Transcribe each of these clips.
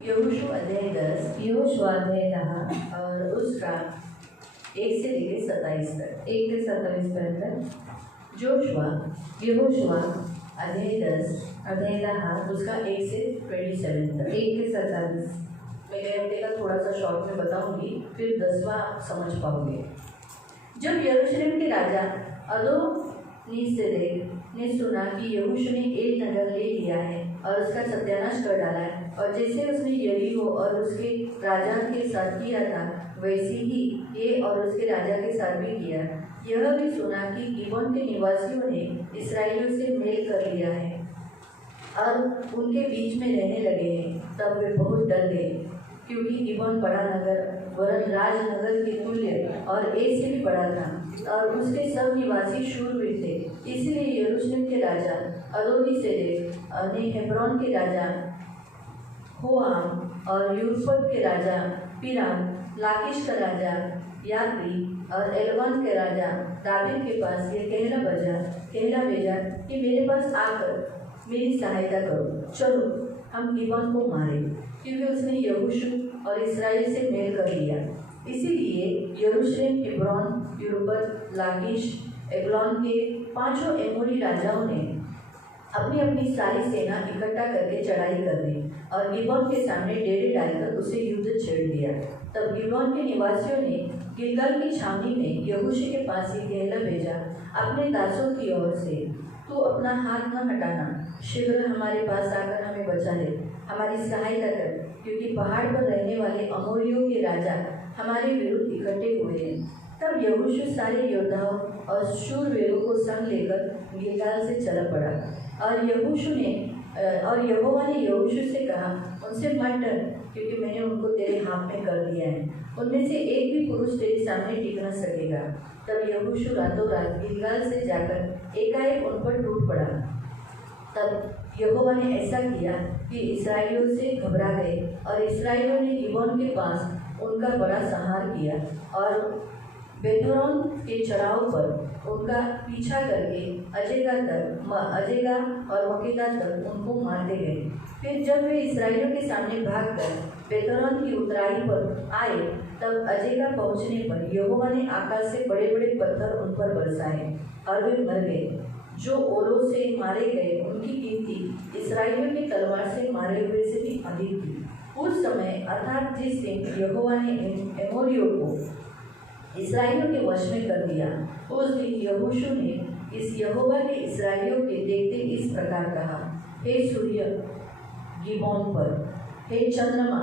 यहोशू अध्याय 10 यहोशुआ अध्याय 10 और उसका 1 से लेकर 27 तक 1 से 27 पर्यंत यहोशुआ अध्याय 10 अध्याय 10 उसका 1 से 27 तक 1 से 27। मैं गए हफ्ते का थोड़ा सा शॉर्ट में बताऊंगी, फिर 10वां समझ पाओगे। जब यरूशलेम के राजा अदोनीसेदेक ने सुना कि यहोशू ने एक नगर ले लिया है और उसका सत्यानाश कर डाला है, और जैसे उसने यरीहो और उसके राजा के साथ किया था वैसे ही ये और उसके राजा के साथ भी किया। यह भी सुना कि गिबोन के निवासियों ने इस्राएलियों से मेल कर लिया है और उनके बीच में रहने लगे हैं। तब वे बहुत डर गए, क्योंकि गिबोन बड़ा नगर वरन राजनगर के तुल्य और एक से भी बड़ा था, और उसके सब निवासी शूरवीर थे। इसलिए यरूशलेम के राजा अदोनीसेदेक ने हेब्रोन के राजा होआम और यूसुफ के राजा पिराम, लाकीश का राजा यात्री और एलवान के राजा दाबीर के पास ये कहला भेजा कि मेरे पास आकर मेरी सहायता करो, चलो हम गिबोन को मारें, क्योंकि उसने यहोशू और इस्राएल से मेल कर लिया। इसीलिए यरूशलेम, हेब्रोन, यूरुबत, लाकीश, एग्लोन के 5 एमोरी राजाओं ने अपनी अपनी सारी सेना इकट्ठा करके चढ़ाई कर दी और गिबोन के सामने डेरे डालकर उसे युद्ध छेड़ दिया। तब गिबोन के निवासियों ने गिलगाल की छावनी में यहोशू के पास ही कहला भेजा अपने दासों की ओर से, तू अपना हाथ न हटाना, शीघ्र हमारे पास आकर हमें बचा ले, हमारी सहायता कर, क्योंकि पहाड़ पर रहने वाले अमोरियों के राजा हमारे विरुद्ध इकट्ठे हुए हैं। तब यहोशू सारे योद्धाओं और शूरवीरों को संग लेकर गिलगाल से चला पड़ा, और यहोवा ने यहोशू से कहा, उनसे मत डर, क्योंकि मैंने उनको तेरे हाथ में कर दिया है, उनमें से एक भी पुरुष तेरे सामने टिक न सकेगा। तब यहोशू रातों रात गिलगाल से जाकर एकाएक उन पर टूट पड़ा। तब यहोवा ने ऐसा किया कि इस्राएलियों से घबरा गए, और इस्राएलियों ने गिबोन के पास उनका बड़ा संहार किया और बेथोरोन के चढ़ाव पर उनका पीछा करके अजेगा और मकेदा तक उनको मारते गए। फिर जब वे इस्राएलियों के सामने भागकर बेथोरोन की उतराई पर आए, तब अजेगा पहुंचने पर यहोवा ने आकाश से बड़े बड़े पत्थर उन पर बरसाए और वे मर गए। जो ओलों से मारे गए उनकी गिनती इस्राएलियों की तलवार से मारे हुए से भी अधिक थी। उस समय अर्थात जिस दिन यहोवा ने एमोरियों को इस्राएलियों के वश में कर दिया, उस दिन यहोशू ने इस यहोवा के इस्राएलियों के देखते इस प्रकार कहा, हे सूर्य गिबोन पर, हे चंद्रमा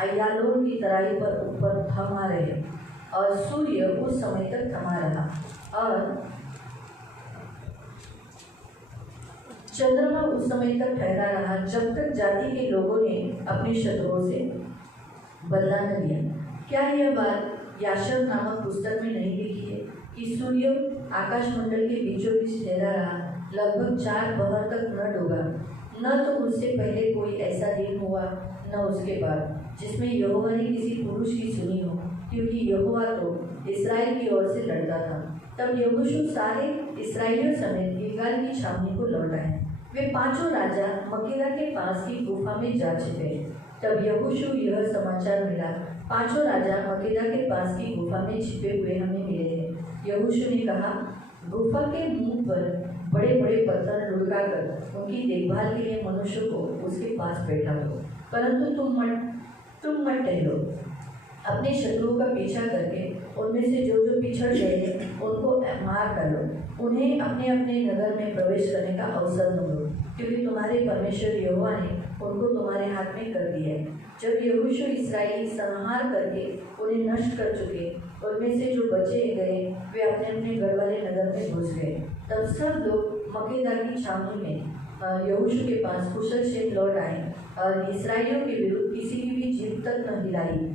अय्यालोन की तराई पर ऊपर थमा रहे। और सूर्य उस समय तक थमा रहा और चंद्रमा उस समय तक ठहरा रहा, जब तक जाति के लोगों ने अपने शत्रुओं से बदला न लिया। क्या यह बात याशर नामक पुस्तक में नहीं लिखी है कि सूर्य आकाशमंडल के बीचों बीच ठहरा रहा, लगभग 4 पहर तक न डूबा, न तो उससे पहले कोई ऐसा दिन हुआ न उसके बाद, जिसमें यहोवा ने किसी पुरुष की सुनी हो, क्योंकि यहोवा तो इस्राएल की ओर से लड़ता था। तब यहोशू सारे इस्राएलियों समेत गिलगाल की छावनी को लौट आए। वे 5 राजा मकेदा के पास की गुफा में जा छिपे। तब यहोशू यह समाचार मिला, 5 राजा मकेदा के पास की गुफा में छिपे हुए हमें मिले हैं। यहोशू ने कहा, गुफा के मुंह पर बड़े बड़े पत्थर लुढ़काकर उनकी देखभाल के लिए मनुष्य को उसके पास बैठा दो, परंतु तुम मत टहलो, अपने शत्रुओं का पीछा करके उनमें से जो पिछड़ गए उनको मार डालो, उन्हें अपने अपने नगर में प्रवेश करने का अवसर न दो, क्योंकि तुम्हारे परमेश्वर यहोवा ने उनको तुम्हारे हाथ में कर दिया है। जब यहोशू इस्राएली संहार करके उन्हें नष्ट कर चुके, उनमें से जो बचे गए वे अपने अपने घर वाले नगर में घुस गए। तब सब लोग मकेदा की छावनी में यहोशू के पास कुशल क्षेम लौट आए और इस्राएलियों के विरुद्ध किसी की भी जीभ तक न हिलाई।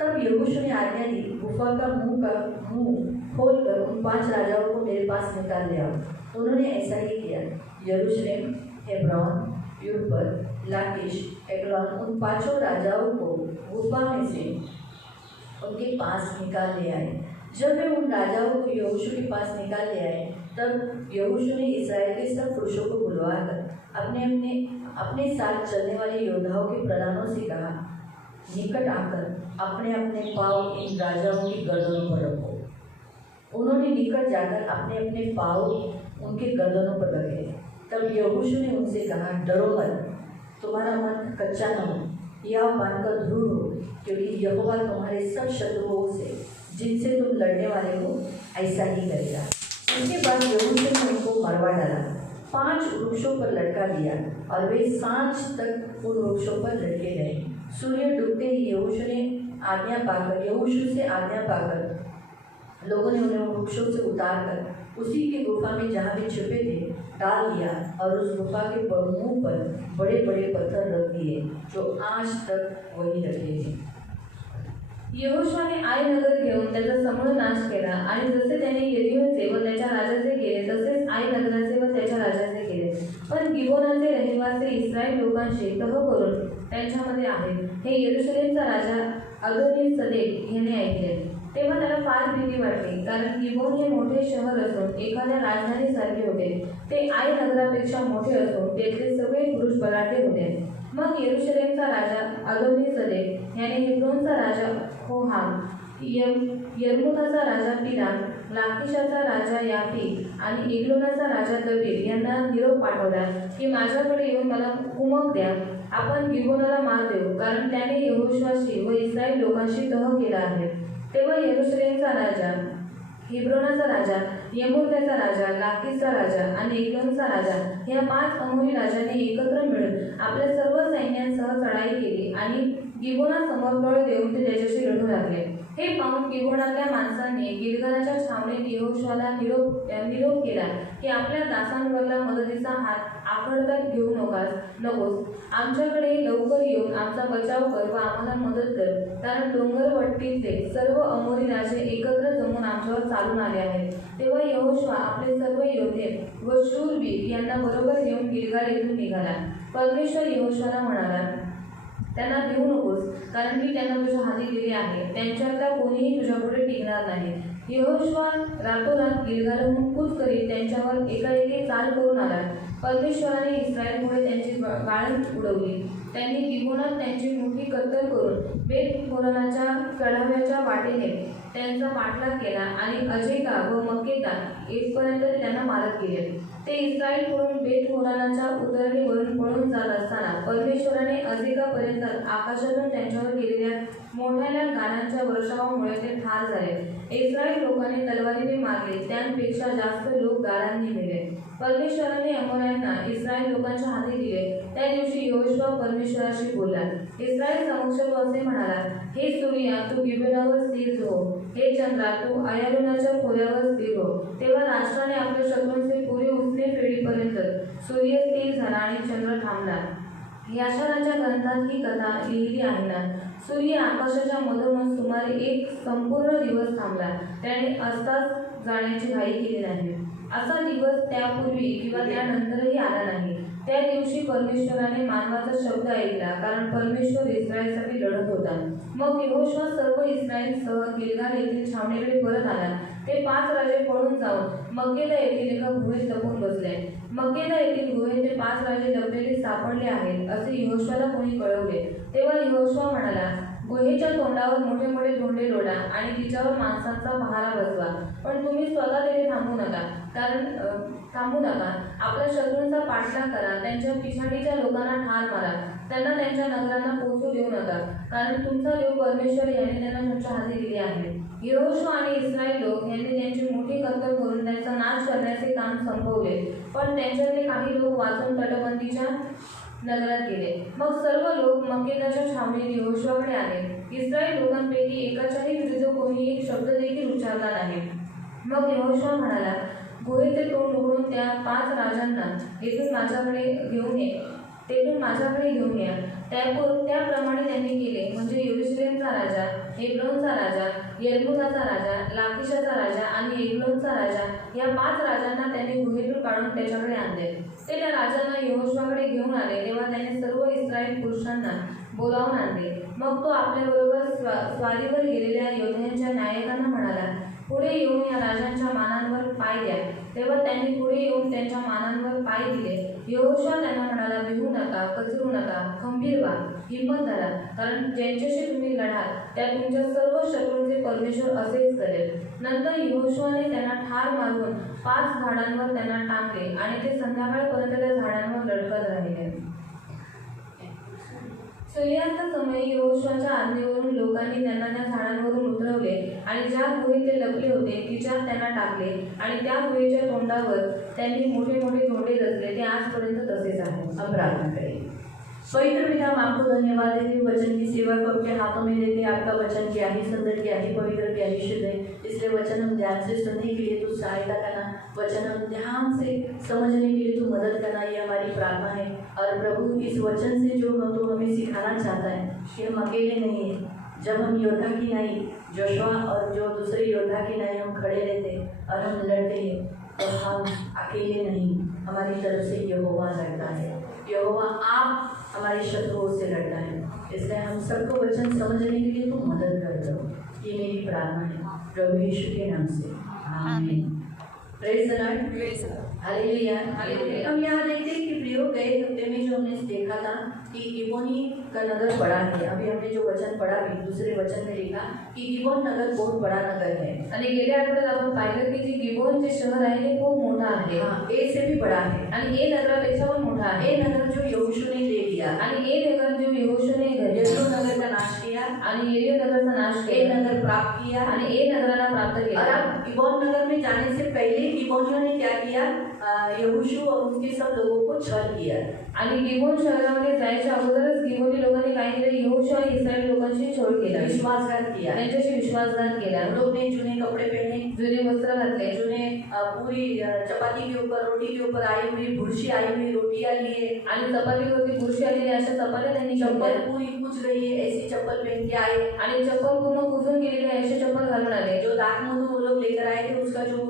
तब यहोशू ने आज्ञा दी, गुफा का मुंह खोलकर उन 5 राजाओं को मेरे पास निकाल ले आओ। उन्होंने ऐसा ही किया। यरूशलेम, हेब्रोन, यूरुबत, लाकीश, एग्लोन उन 5 राजाओं को गुफा में से उनके पास निकाल ले आए। जब वे उन राजाओं को यहोशू के पास निकाल ले आए, तब यहोशू ने इस्राएल के सब पुरुषों को बुलवाकर अपने अपने अपने साथ चलने वाले योद्धाओं के प्रधानों से कहा, निकट आकर अपने अपने पाँव इन राजाओं की गर्दनों पर रखो। उन्होंने निकट जाकर अपने अपने पाँव उनके गर्दनों पर रखे। तब यहोशू ने उनसे कहा, डरो मत, तुम्हारा मन कच्चा न हो, या बांधकर दृढ़ हो, क्योंकि यहोवा तुम्हारे सब शत्रुओं से जिनसे तुम लड़ने वाले हो ऐसा ही करेगा। इसके बाद यहोशू ने उनको मरवा डाला, 5 वृक्षों पर लटका दिया और वे सांझ तक उन वृक्षों पर लटके रहे। सूर्य डूबते ही यहोशू से आज्ञा पाकर लोगों ने उन्हें वृक्षों से उतारकर उसी की गुफा में जहाँ वे छुपे थे डाल दिया और उस गुफा के मुंह पर बड़े बड़े पत्थर रख दिए जो आज तक वही रखे हैं। यहोशूने आई नगर घेऊन त्याचा समूळ नाश केला आणि जसे त्याने यरीहोचे व त्याच्या राजाचे केले तसेच आई नगराचे व त्याच्या राजाचे केले। पण गिबोनाचे रहिवासी इस्रायल लोकांशी तह करून त्यांच्यामध्ये आहेत हे यरूशलेमचा राजा अदोनी-सदेक याने ऐकले। तेव्हा त्याला फार भीती वाटली, कारण गिबोन हे मोठे शहर असून एखाद्या राजधानीसारखे होते। ते आई नगरापेक्षा मोठे असून तेथले सगळे पुरुष बलाढ्य होते। मग यरूशलेमचा राजा अदोनी-सदेक याने हेब्रोनचा राजा होहाम, यर्मुथाचा राजा पिराम, लाकीशाचा राजा याफी आणि एग्लोनाचा राजा दबीर यांना निरोप पाठवला की माझ्याकडे येऊन मला कुमक द्या, आपण गिबोनाला मार देऊ, कारण त्याने यहोशूशी व इस्रायल लोकांशी तह केला आहे। तेव्हा यरूशलेमचा राजा, हेब्रोनाचा राजा, यमुर्त्याचा राजा, लाकीसचा राजा आणि एग्लोनचा राजा या 5 अमोरी राजांनी एकत्र मिळून आपल्या सर्व सैन्यांसह चढाई केली आणि गिबोनासमोर बळ देऊन ते त्याच्याशी लढू लागले। हे पाहून गिबोनातल्या माणसांनी गिलगालाच्या छावणीत यहोशूला निरोप केला की आपल्या दासांवरला मदतीचा हात आखडता घेऊ नकोस, आमच्याकडे लवकर येऊन आमचा बचाव कर व आम्हाला मदत कर, कारण डोंगरवट्टीतले सर्व अमोरी राजे एकत्र जमून आमच्यावर चालून आले आहेत। तेव्हा यहोशू आपले सर्व योद्धे व शूरवीर यांना बरोबर घेऊन गिलगाल येथून निघाला। परमेश्वर यहोशूला म्हणाला, त्यांना भिवू नकोस, कारण मी त्यांना तुझ्या हाती दिले आहे, त्यांच्यातला कोणीही तुझ्यापुढे टिकणार नाही। यहोशू रातोरात गिलगालहून कूच करीत त्यांच्यावर एकाएकी चाल करून आला। परमेश्वराने इस्रायलमुळे त्यांची गाळण उडवली। त्यांनी गिबोनात त्यांची मोठी कत्तल करून बेत होरनाच्या चढाव्याच्या वाटेने त्यांचा पाठलाग केला आणि अजेका व मक्केदा येथपर्यंत त्यांना मारत गेले। ते इस्रायलकडून बेत होरनाच्या उतरणीवरून पळून जात असताना परमेश्वराने अजेकापर्यंत आकाशातून त्यांच्यावर केलेल्या मोठ्या गारांच्या वर्षावामुळे ते ठार झाले। इस्रायल लोकांनी तलवारीने मारले, त्यांपेक्षा जास्त लोक गारांनी मेले। परमेश्वराने अमोरांना इस्रायल लोकांच्या हाती दिले। त्या दिवशी यहोशू परमेश्वराशी बोलला, इस्रायल समक्ष तो असे म्हणाला, हे सूर्या तू गिबोनावर स्थिर हो, हे चंद्रा तू अयालोनाच्या खोऱ्यावर स्थिर हो। तेव्हा राष्ट्राने आपल्या शत्रूंचे पुरे उसने फेडीपर्यंत सूर्य स्थिर झाला आणि चंद्र थांबला। याशाराच्या ग्रंथात ही कथा लिहिली आहे ना। सूर्य आकाशाच्या मधोमध सुमारे 1 संपूर्ण दिवस थांबला, त्याने अस्तास जाण्याची घाई केली नाही। असा दिवस त्यापूर्वी किंवा त्यानंतरही आला नाही। त्या दिवशी परमेश्वराने मानवाचा शब्द ऐकला, कारण परमेश्वर इस्रायलसाठी लढत होता। मग यहोशू सर्व इस्रायलसह गिलगाल येथील छावणीकडे परत आला। ते 5 राजे पळून जाऊन मक्केदा येथील एका गुहेत लपून बसले। मक्केदा येथील गुहेत ते 5 राजे लपलेले सापडले आहेत असे यहोशूला कोणी कळवले। तेव्हा यहोशू म्हणाला, गुहेच्या तोंडावर मोठे मोठे धोंडे लोटा आणि तिच्यावर माणसांचा पहारा बसवा, पण तुम्ही स्वतः तेथे थांबू नका। आपल्या शत्रूंचा पाठलाग करा, त्यांच्या पिछाडीच्या लोकांना ठार मारा, त्यांना त्यांच्या नगरांना पोहोचू देऊ नका, कारण तुमचा देव परमेश्वर याने त्यांना तुमच्या हाती दिले आहे। यहोशू आणि इस्रायल लोक यांनी त्यांची मोठी कत्तल करून त्यांचा नाश करण्याचे काम संपवले, पण त्यांच्यातले काही लोक वाचून तटबंदीच्या नगरात गेले। मग सर्व लोक मक्केदाच्या छावणीत यहोशूकडे आले। इस्रायल लोकांपैकी एकाच्याही विरुद्ध कोणी एक शब्द देखील उच्चारला नाही। मग यहोशू म्हणाला, गुहेचे तोंड उघडून त्या 5 राजांना तेथून माझ्याकडे घेऊन या। त्याप्रमाणे त्यांनी केले, म्हणजे यरूशलेमचा राजा, हेब्रोनचा राजा, यर्मुथाचा राजा, लाकीशाचा राजा आणि एग्लोनचा राजा या 5 राजांना त्यांनी गुहेतून काढून त्याच्याकडे आणले। ते त्या राजांना यहोशूकडे घेऊन आले। तेव्हा त्याने सर्व इस्रायल पुरुषांना बोलावून आणले. मग तो आपल्याबरोबर स्वारीवर गेलेल्या योद्ध्यांच्या नायकांना म्हणाला, पुढे येऊन या राजांच्या मानांवर पाय द्या. तेव्हा त्यांनी पुढे येऊन त्यांच्या मानांवर पाय दिले. यहोशुआ त्यांना म्हणाला, भिवू नका, कचरू नका, खंबीर व्हा, हिंमत धरा, कारण ज्यांच्याशी तुम्ही लढाल त्या तुमच्या सर्व शत्रूंचे परमेश्वर असेच करेल. नंतर यहोशुआने त्यांना ठार मारून 5 झाडांवर त्यांना टाकले आणि ते संध्याकाळपर्यंत त्या झाडांवर लटकत राहिले. सूर्यास्त समयी यहोशुआच्या आज्ञेवरून लोकांनी त्यांना त्या झाडांवरून उतरवले आणि ज्या गुहेत ते लपले होते तिच्यात त्यांना टाकले आणि त्या गुहेच्या तोंडावर त्यांनी मोठे मोठे धोंडे रचले. ते आजपर्यंत तसेच आहे. हम प्रार्थना करें। पवित्र पिता, हम आपको धन्यवाद देते हैं वचन की सेवा को आपके हाथों में देते हैं। आपका वचन क्या ही सुंदर, क्या ही पवित्र, क्या ही शुद्ध है, इसलिए वचन हम ध्यान से सुनने के लिए तू सहायता करना, वचन हम ध्यान से समझने के लिए तू मदद करना, ये हमारी प्रार्थना है। और प्रभु, इस वचन से जो तू हमें सिखाना चाहता है कि हम अकेले नहीं हैं। जब हम योद्धा की नहीं, जोशुआ और जो दूसरे योद्धा की नहीं हम खड़े रहते और हम लड़ते हैं, तो हम अकेले नहीं, हमारी तरफ से यहोवा लड़ता है। यहोवा आप हमारे शत्रुओं से लड़ता है, इसलिए हम सबको वचन समझने के लिए तुम मदद कर दो। ये मेरी प्रार्थना है प्रभु यीशु के नाम से, amen. Praise the Lord, hallelujah. हम यहाँ देखते हैं कि प्रियो, गए हफ्ते में जो हमने देखा था कि गिबोनी का नगर बड़ा है। अभी हमने जो वचन पढ़ा भी दूसरे वचन में लिखा कि गिबोन नगर बहुत बड़ा नगर है आणि गेल्या आठवड्यात आपण पाहिलं की जे गिबोन जे शहर आहे हे खूप मोठं आहे. हाँ, ए से भी बड़ा है आणि ए नगरापेक्षा पण मोठा आहे. ए नगर जो यहोशू ने ले लिया आणि ए नगर जो यहोशूने यरीहो नगर का नाश किया आणि यरीहो नगरचा नाश ए केला नगर प्राप्त किया आणि ए नगराला प्राप्त और केला. अब गिबोन नगर में जाने से पहले गिबोनियों ने क्या किया? यहोशू और उनके सब लोगों को छल किया आणि गिबोन शहरामध्ये जायच्या अगोदरच गिबोनी लोकांनी काय केलं? यहोशू आणि इस्रायल लोकांशी छळ केला, विश्वासघात किया। त्यांच्याशी विश्वासघात केला. लोग ने जूने कपड़े पहने, जुने वस्त्र घातले, जूने पूरी चपाती के ऊपर, रोटी के ऊपर आई हुई बुरशी आई हुई रोटियां लिए आणि चपातीवरती बुरशी आलेली अशा चपात्या त्यांनी चप्पल घेतल्या पूरी कुछ रही है ऐसी चप्पल पहन के आए। आणि चप्पल पूर्ण कुजून गेलेली आहे अशी चप्पल घालून आले. जो दाग मधु वो लोग लेकर आए थे उसका जो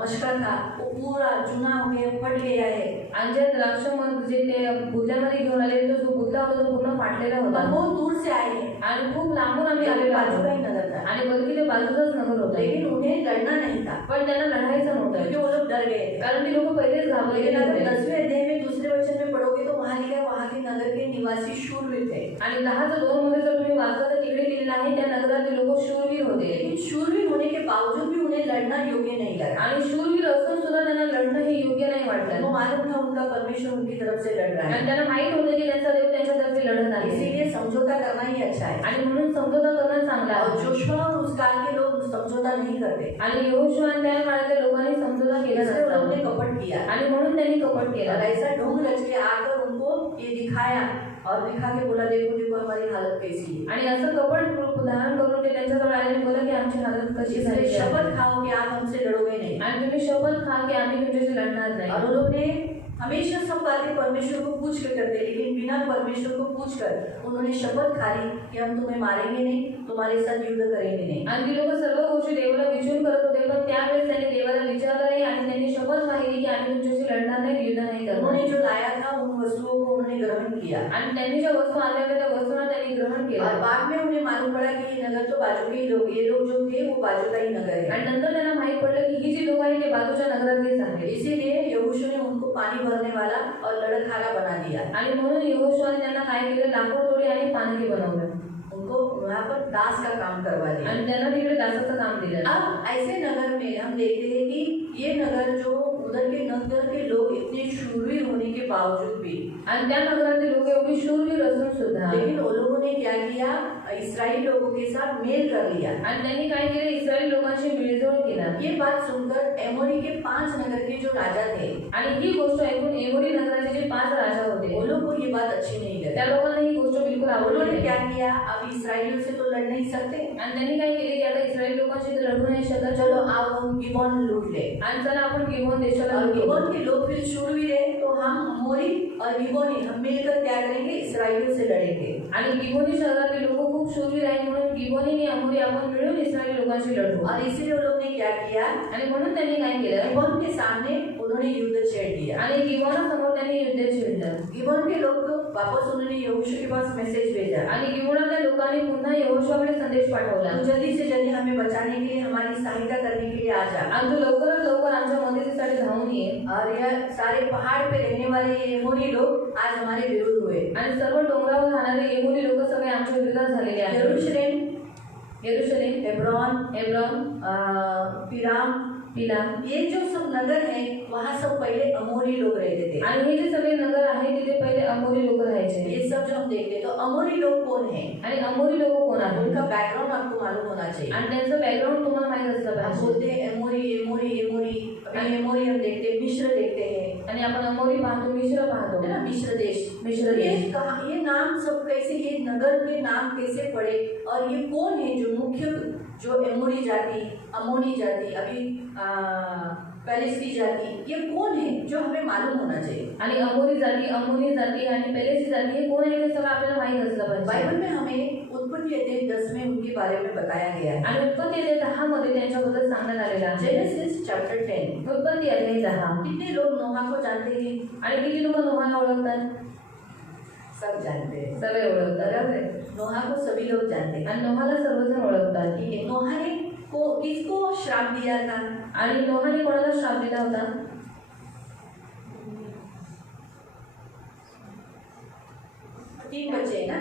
मशका था वो पूरा चूना हो गया, फट गया है। आणि जे द्राक्ष मध जे ते बुद्ध्यामध्ये घेऊन आले तो जो बुद्धा होता तो पूर्ण फाटलेला होता. हम बहुत दूर से आए हैं, आणि खूप लांबून आम्ही आलेलो बाजू का आहोत ही नगर था, आणि बल्कि ते बाजूचाच नगर होता. लेकिन उन्हें लड़ना नहीं था पण त्यांना लढायचं नव्हतं क्योंकि वो लोग डर गए थे। कारण ती लोक पहिलेच घाबरलेले लेकिन अगर होते. 10वें अध्याय में दूसरे वचन में पढ़ोगे तो वहाँ लिखा है वहाँ के नगर के निवासी शूरवीर थे। आणि 10:2 मध्ये जर तुम्ही वाचलं तर तिकडे लिहिलेलं आहे त्या नगरातील लोक शूरवीर होते. लेकिन शूरवीर होने के बावजूद भी उन्हें लड़ना योग्य नहीं लगा। आणि शूरवीर असून सुद्धा त्यांना लढणं हे योग्य नाही वो वाटलं. मालूम था उनका परमेश्वर उनकी तरफ से लड़ रहा है, आणि त्यांना माहित होतं की त्यांचा देव त्यांच्यातर्फे लढत आहे. इसीलिए समझौता करना ही अच्छा है। आणि म्हणून समझोता करणं चांगलं और आहे. जोशुआ और उस काल के लोग समझौता नहीं करते, आणि यहोशू आणि त्या काळातल्या लोकांनी समझोता केला इसलिए उन्होंने नसता कपट किया आणि म्हणून त्यांनी कपट केला. और ऐसा ढोंग रच के आकर उनको ये दिखाया और दिखा के बोला देखो देखो हमारी हालत कैसी है। आणि असं कपट रूप धारण करून ते त्यांच्याजवळ आले आणि बोलले की आमची हालत कशी झाली इसलिए आहे. शपथ खाओ कि आप हमसे लड़ोगे नहीं। आणि तुम्ही शपथ खा की आम्ही तुमच्याशी लढणार नाही. और उन्होंने हमेशा सब बातें परमेश्वर को पूछ कर करते, लेकिन बिना परमेश्वर को पूछ कर उन्होंने शपथ खा ली कि हम तुम्हें मारेंगे नहीं, तुम्हारे साथ युद्ध करेंगे नहीं। आणि ती लोक सर्व गोष्टी देवाला विचारून करत होते, पण त्यावेळेस त्यांनी देवाला विचारलं नाही आणि त्यांनी शपथ मागितली की आम्ही तुमच्याशी लढणार नाही, युद्ध नाही करणार. उन्होंने जो लाया था उन वस्तुओं को उन्होंने ग्रहण किया आणि त्यांनी ज्या वस्तू आणल्या होत्या त्या वस्तूंना त्यांनी ग्रहण केलं. और बाद में उन्हें मालूम पड़ा कि ये नगर तो बाजू के ही लोग, ये लोग जो थे वो बाजू का ही नगर है। आणि नंतर त्यांना माहित पडलं की ही जी लोक आहेत ते बाजूच्या नगरातलीच आहेत. इसीलिए यहोशू ने उनको पानी भरने वाला और लड़खाना बना दिया। आणि म्हणून यहोशूने त्यांना काय केलं? लाकूड तोडी आणि पानकी बनवलं उनको वहाँ पर दास का काम करवा दिया। आणि त्यांना तिकडे दासाचं काम दिलं. अब ऐसे नगर में हम देखते हैं कि ये नगर जो उधर के नगर के लोग इतने शूरवीर होने के बावजूद भी, आणि त्या नगरातील लोक एवढी शूरवीर असून सुद्धा, लेकिन वो लोगों ने क्या किया? इस्राएली लोगों के साथ मेल कर लिया। आणि त्यांनी काय केलं? इस्रायली लोकांशी मिळजोळ केला. ये बात सुनकर एमोरी के 5 नगर के जो राजा थे, आणि ही गोष्ट ऐकून एमोरी नगराचे जे 5 राजा होते वो लोग को ये बात अच्छी नहीं त्या लगी। लोकांना ही गोष्ट बिलकुल आवडली उन्होंने नाही. क्या किया? अब इस्राएलियों से तो लड़ नहीं सकते, आणि त्यांनी काय केले की आता इस्रायली लोकांशी तर लढू नाही शकत, चलो आओ हम गिबोन लूट ले। आणि चला आपण गिबोन देशाला और लढू. गिबोन के लोग फिर शूरवीर है, तो हम मोरी और गिबोनी हम मिलकर क्या करेंगे? इस्राएलियों से लड़ेंगे। आणि गिबोनी शहरातील लोक खूप खूप शूरवीर आहे म्हणून गिबोनी आणि अमोरी आपण मिळून इस्रायली लोकांशी लढू. और इसीलिए वो लोग ने क्या किया, आणि म्हणून त्यांनी काय केलं, गिबोन के सामने उन्होंने युद्ध छेड़ दिया. आणि गिबोनासमोर त्यांनी युद्ध छेडलं. गिबोन के लोग को वापस उन्होंने यहोशू के पास मैसेज भेजा, आणि गिबोनातल्या लोकांनी पुन्हा यहोशूकडे संदेश पाठवला, तू जल्दी से जल्दी हमें बचाने के लिए, हमारी सहायता करने के लिए आ जा. आणि तू लवकरात लवकर आमच्या मदतीसाठी धावून ये. और यह सारे पहाड़ पे रहने वाले ये एमोरी लोग आज हमारे विरुद्ध हुए. आणि सर्व डोंगरावर राहणारे एमोरी लोक सगळे आमच्या विरोधात झालेले आहेत. यरूशलेम, हेब्रोन, पिराम, ये जो सब नगर है वहाँ सब पहले अमोरी लोग रहते थे. आणि हे जे सगळे नगर आहे तिथे पहिले अमोरी लोक राहायचे. ये सब जो हम देखते तो अमोरी लोग कौन है, आणि अमोरी लोक कोण आहेत, उनका बैकग्राउंड आपको मालूम होना चाहिए. आणि त्यांचं बॅकग्राऊंड तुम्हाला माहित असलं हम पाहिजे. बोलते हैं एमोरी एमोरी एमोरी, अभी एमोरी हम देखते हैं, मिस्र देखते हैं, आणि आपण अमोरी पाहतो, मिश्र पाहतो, है ना, मिस्र देश. मिश्र देश. ये नाम सब कैसे, ये नगर के नाम कैसे पड़े, और ये कौन है जो मुख्य, जो एमोरी जाति, अमोनी जाति, अभी पैलेस्टी जाति, ये कौन है जो हमें मालूम होना चाहिए. आणि अमोरी जाती, अमोनी जाती आणि पेलेस्टी जाती हे कोण आहे हे सगळं आपल्याला माहित असलं पाहिजे. बाइबल में हमें उत्पत्ति अध्याय 10 में उनके बारे में बताया गया है. आणि उत्पत्ती अध्याय 10 मध्ये त्यांच्याबद्दल सांगण्यात आलेलं आहे. Genesis chapter 10. उत्पत्ती अध्याय 10. कितने लोग नोहा को जानते हैं? आणि किती लोक नोहाला ओळखतात? सब जानते हैं. सगळे ओळखतात. बराबर है. नोहा को सभी लोग जानते हैं. आणि नोहाला सर्वजण ओळखतात. ठीक है. नोहा ने को किसको श्राप दिया था? आणि नोहाने कोणाला श्राप दिला होता? 3 बच्चे हैं ना,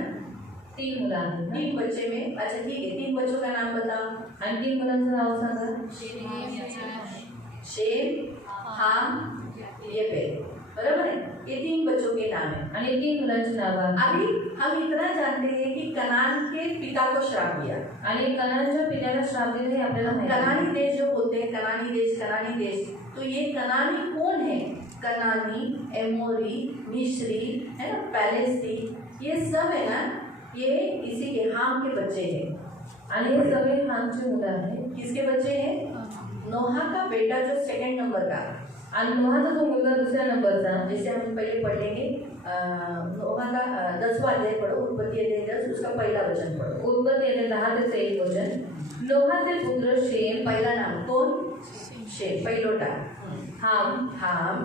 3 मुलं आहेत. 3 बच्चे में, अच्छा ठीक है, 3 बच्चों का नाम बताओ. आणि 3 मुलांचं नाव सांगा. शेम, हाम, येपेत. बराबर है. ये 3 बच्चों के नाम है. आणि 3 मुलांची नावं आहेत. अभी हम इतना जानते हैं कि कनान के पिता को श्राप दिया. आणि कनानच्या पित्याला श्राप दिले हे आपल्याला माहिती आहे. कनानी देश जो बोलते हैं, कनानी देश, तो ये कनानी कौन है? कनानी, एमोरी, मिस्री, है ना, पैलेस्टी, ये सब है ना, ये इसी के हाम के बच्चे हैं. आणि हे सगळे हामची मुलं आहेत. किसके बच्चे हैं? नोहा का बेटा जो 2nd नंबर का, आणि नोहाचा जो मुलगा 2ऱ्या नंबरचा, जैसे हम पहले पढ़ लेंगे. नोहा का 10वां अध्याय पढ़ो, उत्पत्ति अध्याय 10, उसका पहला वचन पढ़ो. उत्पत्ती अध्याय 10 ते 1 वचन. नोहाचे पुत्र शेम, पहला नाम कौन? शेम, पहिलोटा. हाम हाम,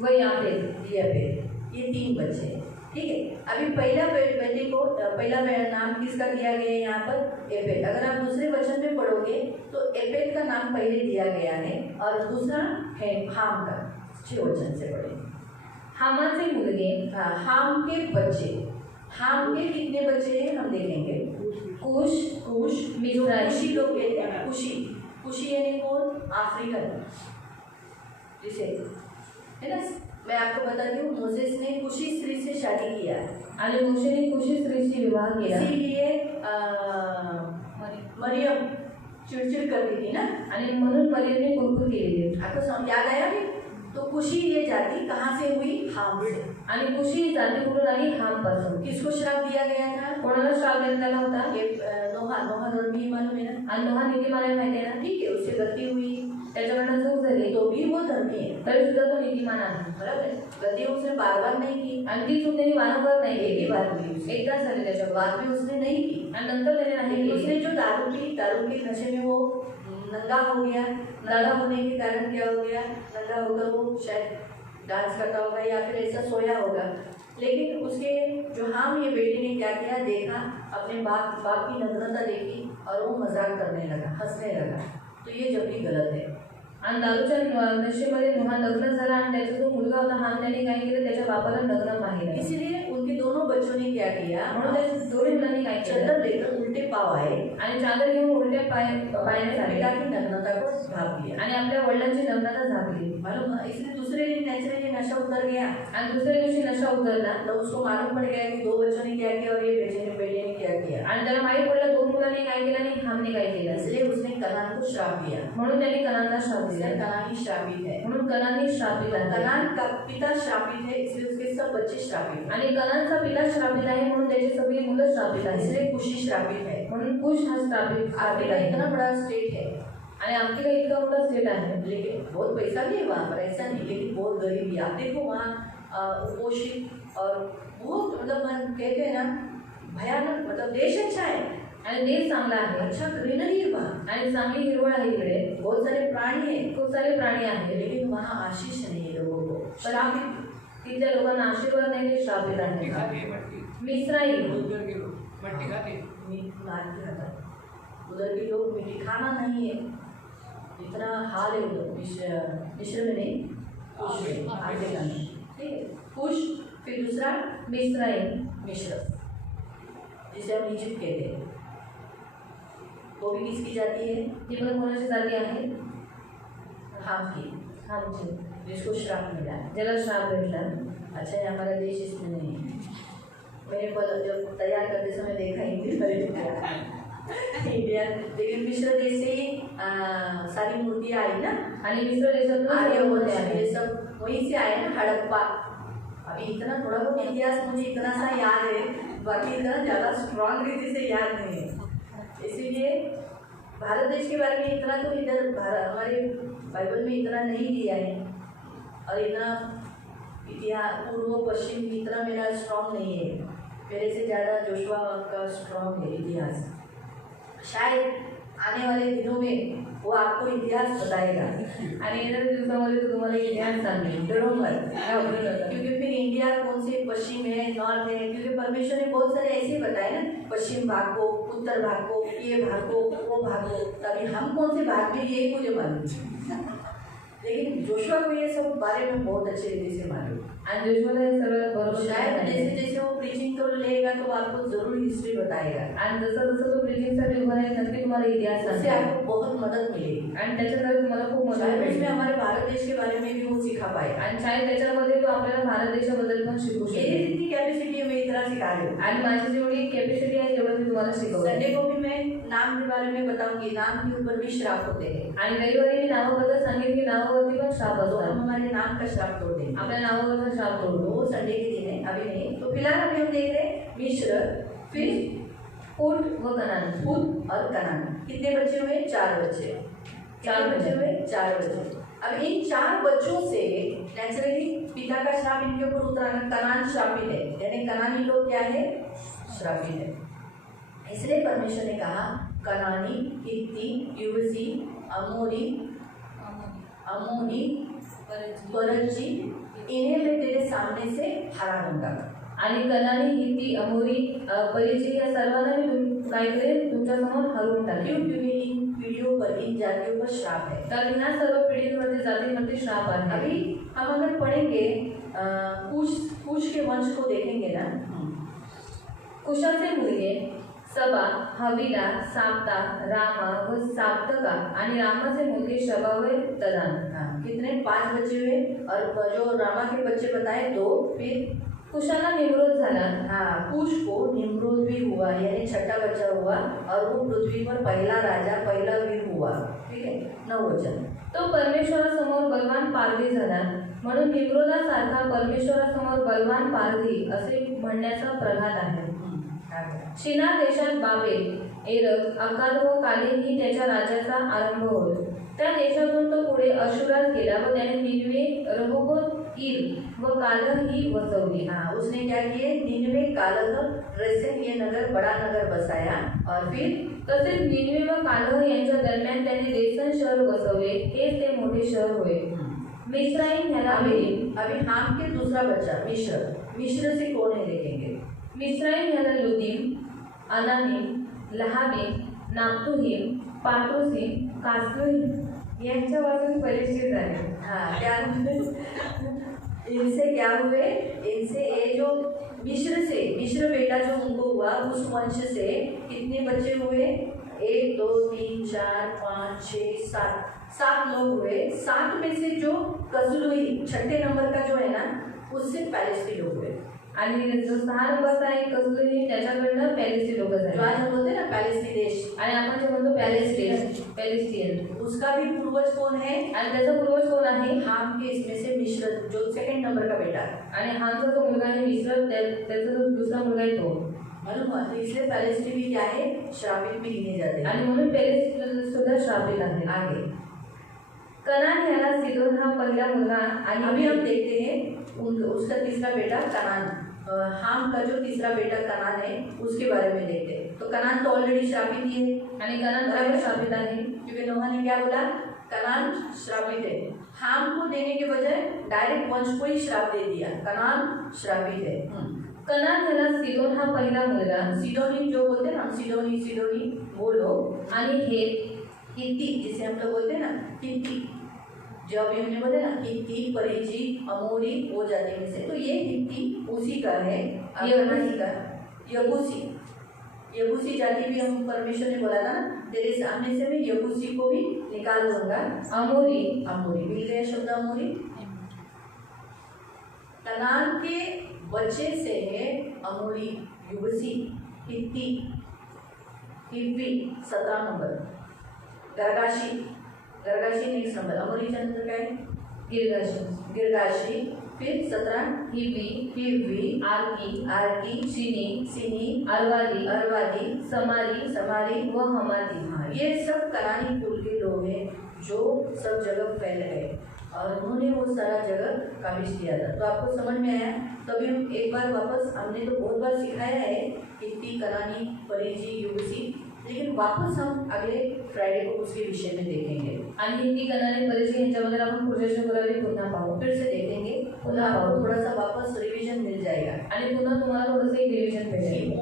व याफेत. येपेत, ये 3 बच्चे हैं. ठीक है. अभी पहला बेटे को पहला नाम किसका दिया गया है यहाँ पर? एपेत. अगर आप दूसरे वचन में पढ़ोगे तो एपेत का नाम पहले दिया गया है और दूसरा है हाम का. 6 वचन से पढ़ेंगे. हामाचे मुलगे, हाम के बच्चे. हाम के कितने बच्चे हैं हम देखेंगे. कुश, मिस्राई. कुशी लोग कहते हैं. कुशी यानी कौन? अफ्रीकन, जिसे, है ना. मैं आपको बताती हूँ, मोसेस ने कुशी स्त्री से शादी किया आणि मोशेने कुशी स्त्रीशी विवाह केला. इसीलिए मरियम चिड़चिड़ करती थी ना, आणि म्हणून मरियमने कुरकुर केलेली. आपको याद आया भी. तो कुशी ये जाति कहाँ से हुई? हाम से. आणि कुशी ही जाती कुठून आली? हाम पासून. किसको श्राप दिया गया था? कोणाला श्राप देण्यात आला होता? ये नोहा नोर्मी मालूम है ना. आणि नोहा नीतिमान माहिती आहे ना. ठीक है, उससे गलती हुई, त्याच्याकडनं चूक झाली, तो भी वो धर्मी है. तरी सुद्धा तो नीतिमान आहे. बराबर है. गलती उसने बार नहीं की. आणि ती चूक त्यांनी वारंवार नाही एक ही केली. बार हुई. एकदाच झाली त्याच्यावर. बाद में उसने नहीं की. आणि नंतर त्याने नाही लेकिन केली. उसने जो दारू पी, दारू के नशे में वो नंगा हो गया. नंगा होने के कारण क्या हो गया? नंगा होकर वो शायद डांस करता होगा या फिर ऐसा सोया होगा. लेकिन उसके जो हाम ये बेटे ने क्या किया, देखा, अपने बाप की नग्नता देखी और वो मजाक करने लगा, हंसने लगा. तो ये जब भी गलत है. आणि दारूच्या नशेमध्ये नोहा लग्न झाला आणि त्याचा जो मुलगा होता हाम त्याने काय केलं, त्याच्या बापाला नग्न पाहिलं. इसीलिए उनके दोनों बच्चों ने क्या किया, म्हणून त्याच्या दोन्ही मुलांनी काय केलं, चादर लेकर उल्टे पाव आए आणि चादर घेऊन उलट्या पायाने झाले पिता की नग्नता को ढांप दिया. आणि आपल्या वडिलांची नग्नता झाकली. मालूम है. इसलिए दूसरे दिन नेचुरली नशा उतर गया. आणि दुसऱ्या दिवशी नशा उतरला. तो उसको मालूम पड़ गया कि 2 बच्चों ने क्या किया और ये बेटे ने क्या किया. आणि त्याला माहित पडलं 2 मुलांनी काय केलं आणि हामने काय केलं. इसलिए उसने कनान को श्राप दिया. म्हणून त्यांनी कनानला श्राप दिला. कनानी श्रापित है. म्हणून कनानने श्रापित आहे. कनान का पिता श्रापित है, इसलिए उसके सब बच्चे श्रापित हैं. आणि कनानचा पिता श्रापित आहे म्हणून त्याची सगळी मुलं श्रापित आहेत. इसलिए कुशी श्रापित है. म्हणून कुश हा श्रापित अफ्रीका आहे. इतना बड़ा स्टेट है, आणि अफ्रीका इतका मोठा स्टेट आहे, लेकिन बहुत पैसा भी है वहाँ पर, ऐसा नहीं, लेकिन बहुत गरीबी. आप देखो वहाँ कुपोषित और बहुत, मतलब कहते हैं ना, भयानक, मतलब देश अच्छा है आणि देश चांगला आहे अच्छा ग्रीनरी है वहाँ, आणि चांगली हिरवळ आहे इकडे, बहुत सारे प्राणी है, खूप सारे प्राणी आहेत, लेकिन वहाँ आशीष नहीं है लोगों को, पण श्रापित। तिथल्या लोकांना आशीर्वाद नाही, ते श्रापित मट्टी आहेत। खाते मट्टी मिस्राईम उधर के लोग मट्टी खाते मीट मार के खाता है। उधर के लोग मीठी खाना नहीं है, इतना हाल है उधर। मिश्र में नहीं, कुश में, अफ्रीका में, ठीक है। कुश, फिर दूसरा मिस्राईम, मिश्र, जिसे हम इजिप्ट कहते हैं, वो भी किसकी जाती है? ही पण कोणाची जाती आहे? हाम की, आमची, जिसको श्राप मिला है। ज्याला श्राप भेटला। अच्छा है हमारा देश इसमें नहीं है। मैंने जब तैयार करते समय देखा इंडिया, लेकिन मिश्र देश से ही सारी मूर्तियाँ आई ना, आणि मिस्र देशातून आर्यभट्ट आहे। ये सब वहीं से आए ना, हड़प्पा। अभी इतना थोड़ा बहुत इतिहास मुझे इतना सा याद है, बाकी इतना ज़्यादा स्ट्रांग रीति से याद नहीं है। इसीलिए भारत देश के बारे में इतना तो इधर हमारे बाइबल में इतना नहीं दिया है, और इतना इतिहास पूर्व पश्चिम इतना मेरा स्ट्रांग नहीं है। मेरे से ज़्यादा जोशुआ का स्ट्रांग है इतिहास। शायद आने वाले दिनों में वो आपको इतिहास बताएगा, आणि येणाऱ्या दिवसामध्ये तो तुम्हाला इतिहास सांगेल। डरो मत, क्योंकि फिर इंडिया कौन से पश्चिम है नॉर्थ है, क्योंकि परमेश्वर ने बहुत सारे ऐसे बताए ना, पश्चिम भाग को, उत्तर भाग को, ये भाग को, वो भाग को, तभी हम कौन से भाग में ये मुझे मालूम। लेकिन जोशुआ को ये सब बारे में बहुत अच्छे रीति से मालूम। आणि जोशुआला हे सगळं बरोबर शायद माहिती जैसे आहे। जैसे वो प्रीचिंग तो लेगा तो आपको जरूर हिस्ट्री बताएगा, आणि जसं जसं तो प्रीचिंगसाठी उभा आहे नक्की तुम्हाला इतिहास उससे सांगेल, आपको बहुत मदद मिलेगी। आणि त्याच्याद्वारे तुम्हाला खूप मदत शायद उसमें मिळेल, हमारे भारत देश के बारे में भी वो सिखा पाएगा। आणि शायद त्याच्यामध्ये तो आपल्याला भारत देशाबद्दल पण शिकू मेरी शकेल। जितनी कैपेसिटी है मैं इतना सिखा रही हूँ। आणि माझी जेवढी कॅपॅसिटी आहे तेवढं मी तुम्हाला शिकवते। संडे को भी मैं नाम के बारे में बताऊंगी, नाम के ऊपर भी श्राप होते हैं, आणि रविवारी मी नावाबद्दल सांगेन की नावावरती पण श्राप तो हम असतात, हमारे नाम का श्राप तोड़ देंगे। आपल्या नावावरचा श्राप तोडतो। वो संडे के दिन है, अभी नहीं। तो फिलहाल अभी हम देख रहे हैं मिश्र, फिर फूट व कनान, फूट और कनान। कितने बच्चे हुए? 4 बच्चे। 4 बच्चे हुए, 4 बच्चे। अब इन 4 बच्चों से नेचुरली पिता का श्राप इनके ऊपर उतरा, कनान श्रापित है, यानी कनानी लोग क्या है? श्रापित है। इसलिए परमेश्वर ने कहा कनानी, हित्ती, युबसी, अमोनी, परजी, इन्हें मैं तेरे सामने से हरा दूंगा। आणि कनानी, हित्ती, अमोरी, परिची या सर्वांना मी काय करेन तुमच्यासमोर हरवून क्यों? टाकेन। क्योंकि इन पीढ़ियों पर, इन जातियों पर श्राप है। तर ह्या सर्व पिढींवरती जातींवरती श्राप आहे। अभी हम अगर पढ़ेंगे कुश के वंश को देखेंगे ना, कुशाचे मुलगे सबा, हवीला, साप्ता, रामा व साप्तका, आणि रामाचे मुलगे शबा व तदान। कितने? 5 बच्चे हुए, और जो रामा के बच्चे बताए 2। फिर कुशाला निमरोध झाला, कुश को निम्रोद भी हुआ, यानी छठा बच्चा हुआ, और वो पृथ्वी पर पहला राजा, पहला वीर हुआ। ठीक है, 9 वचन। तो परमेश्वरासमोर बलवान पारधी झाला, म्हणून निम्रोदासारखा परमेश्वरासमोर बलवान पारधी असे म्हणण्याचा प्रघात आहे। शिनार देशात बाबेल, एरक, अकाद व काले ही त्याच्या राज्याचा आरंभ होय। त्या देशातून तो पुढे अशुरात गेला व त्याने निनवे, रहोबोत, ईर व कालह ही वसवली। उसने क्या किए? निनवे, कालह, रेसेन ये नगर, बड़ा नगर बसाया, और फिर तसेच निनवे व कालह यांच्या दरम्यान त्याने रेसन शहर बसवले, हेच ते मोठे शहर होय। मिस्राईम ह्याला अभी हाम के दूसरा बच्चा मिश्र। मिश्र से कौन है देखेंगे? मिस्राईम ह्याला लुदीम, अनानीम, लहाबीम, नाप्तुहीम, पात्रुसीम, कास्लुहीम यांच्या बाजून परिचित झाले। क्या इनसे क्या हुए? इनसे ये जो मिश्र बेटा जो उनको हुआ, उस वंश से कितने बच्चे हुए? 1 2 3 4 5 6 7 लोग हुए। 7 में से जो कसलुई, छठे नंबर का जो है ना, उससे पैलेस्टीन लोग हुए। आणि जो 6 नंबरचा एक कसलुही त्याच्याकडनं पॅलेस्टीन लोक जो झाले। आज हम बोलते हैं ना पैलेस्टीन देश, आणि आपण जे म्हणतो पॅलेस्टीन, उसका भी पूर्वज कौन है? आणि त्याचा पूर्वज कोण आहे? हाम के इसमें से मिश्र, जो सेकंड नंबर का बेटा। आणि हांचा जो मुलगा आहे मिस्र, त्याचा जो दुसरा मुलगा आहे तो। मालूम हुआ? तो इसलिए पैलेस्टीन भी क्या है? श्रापित में गिने जाते हैं। आणि म्हणून पॅलेस्टीन सुद्धा श्रापित आहे। आगे कनान ह्याला सिदोन हा पहिला मुलगा, आणि अभी हम देखते हैं उसका तीसरा बेटा कनान, हाम का जो तीसरा बेटा कनान है उसके बारे में देखते हैं। तो कनान तो ऑलरेडी श्रापित ही है, आणि कनान बरोबर शापित आहे, क्योंकि नोहा ने क्या बोला, कनान श्रापित है। हाम को देने के बजाय डायरेक्ट वंश को ही श्राप दे दिया, कनान श्रापित है। कनान ह्याला सीदोन हा पहिला मुलगा, सीडोनी जो बोलते हैं ना, सीडोनी वो लोग, आणि हे हित्ती जिसे हम लोग बोलते हैं ना, हित्ती, जो अभी हमने बोले ना, हित्ती, परिजी, अमोरी, वो जाति में से, तो ये हित्ती उसी का है, कनानी का। यबूसी जाति भी हम परमेश्वर ने बोला था ना, तेरे सामने से मैं यबूसी को भी निकाल दूंगा। अमोरी मिल गया शब्द अमोरी। कनान के बच्चे से है अमोरी, यबूसी, हित्ती, हिब्बी 17 नंबर, गर्गाशी नेक्स्ट नंबर, अमोरीच्या नंतर काय, गिरगाशी, फिर 17 हिब्बी, आर्की, सिनी, अरवादी, समारी व हमाती। हाँ, ये सब कनानी कुल के लोग हैं जो सब जगह फैल गए और उन्होंने वो सारा जगह काबिज किया था। तो आपको समझ में आया? तो अभी हम एक बार वापस, हमने तो बहुत बार सिखाया है हित्ती, कनानी, परिजी, यबूसी, लेकिन वापस हम अगले फ्राइडे को उसके विषय में देखेंगे। आणि हित्ती, कनानी, परिजी यांच्याबद्दल आपण पुढच्या शुक्रवारी पुन्हा पाहू, फिर से देखेंगे, पुन्हा आपको थोड़ा सा वापस रिवीजन मिल जाएगा आणि पुन्हा तुम्हाला थोडंसं एक रिव्हिजन भेटेल।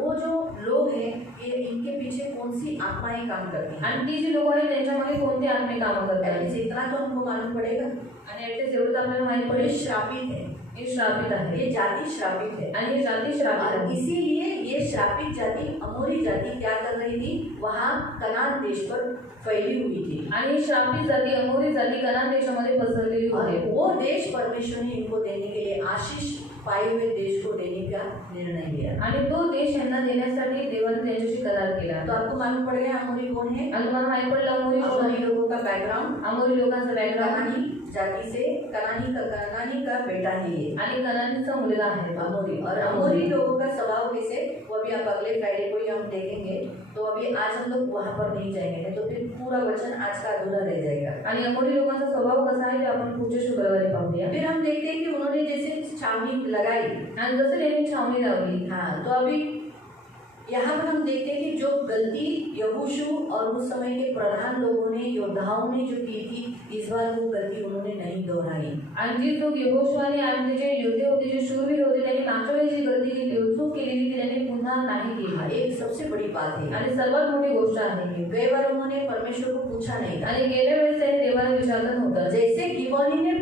वो जो लोग हैं, ये इनके पीछे कौन सी आत्माएं काम करती हैं, आणि ती जी लोक आहेत त्यांच्यामध्ये कोणते आत्मे कामं करतात, At least इतना तो हमको मालूम पड़ेगा। आणि ॲटलीस्ट एवढं तर आपल्याला माहित और ये पडेल, श्रापित है, हे श्रापित आहे, ये जाति श्रापित है, आणि हे जाती श्रापित और आहे। इसीलिए ये श्रापित जाति, अमोरी जाति क्या कर रही थी, वहाँ कनान देश पर फैली हुई थी, आणि ही श्रापित जाती, अमोरी जाती कनान देशामध्ये पसरलेली और होती, वो देश परमेश्वर ने इनको देने के लिए, आशीष पाए हुए देश को देने का निर्णय लिया। आणि तो देश यांना देण्यासाठी देवाने त्यांच्याशी करार केला। तो आपको मालूम पड़ गया अमोरी कौन है, आणि तुम्हाला माहित पडलं अमोरी कोण अमोरी आहे? लोगों का बैकग्राउंड, अमोरी लोकांचा बॅकग्राऊंड, कनानी जाति से, कनानी का बेटा है ये आणि कनानीचा मुलगा आहे तो। अमोरी। और अमोरी लोगों का स्वभाव कैसे, वो अभी आप अगले फ्राइडे को ही हम देखेंगे। तो अभी आज हम लोग वहाँ पर नहीं जाएंगे, नहीं तो फिर पूरा वचन आज का अधूरा रह जाएगा। आणि अमोरी लोकांचा स्वभाव कसा आहे ते आपण पुढच्या शुक्रवारी पाहूया। फिर हम देखते हैं कि उन्होंने जैसे छावनी लगाई, आणि जसं त्यांनी छावणी लावली, हाँ, तो अभी यहाँ पर हम देखते हैं कि जो गलती यहोशू और उस समय के प्रधान लोगों ने, योद्धाओं ने जो की थी, इस बार वो गलती उन्होंने नहीं दोहराई। आणि जी लोक यहोशुआने आणि जे योद्धे होते, जे शूरवीर होते, त्यांनी मागच्या वेळी जी गलती केली, चूक केलेली ती त्यांनी पुन्हा नाही हाँ, केली। एक सबसे बड़ी बात है, आणि सर्वात मोठी गोष्ट आहे ही। गए बार उन्होंने परमेश्वर को पूछा नहीं था, आणि गेल्या वेळेस त्यांनी देवाला विचारलं नव्हतं। जैसे गिबोनी ने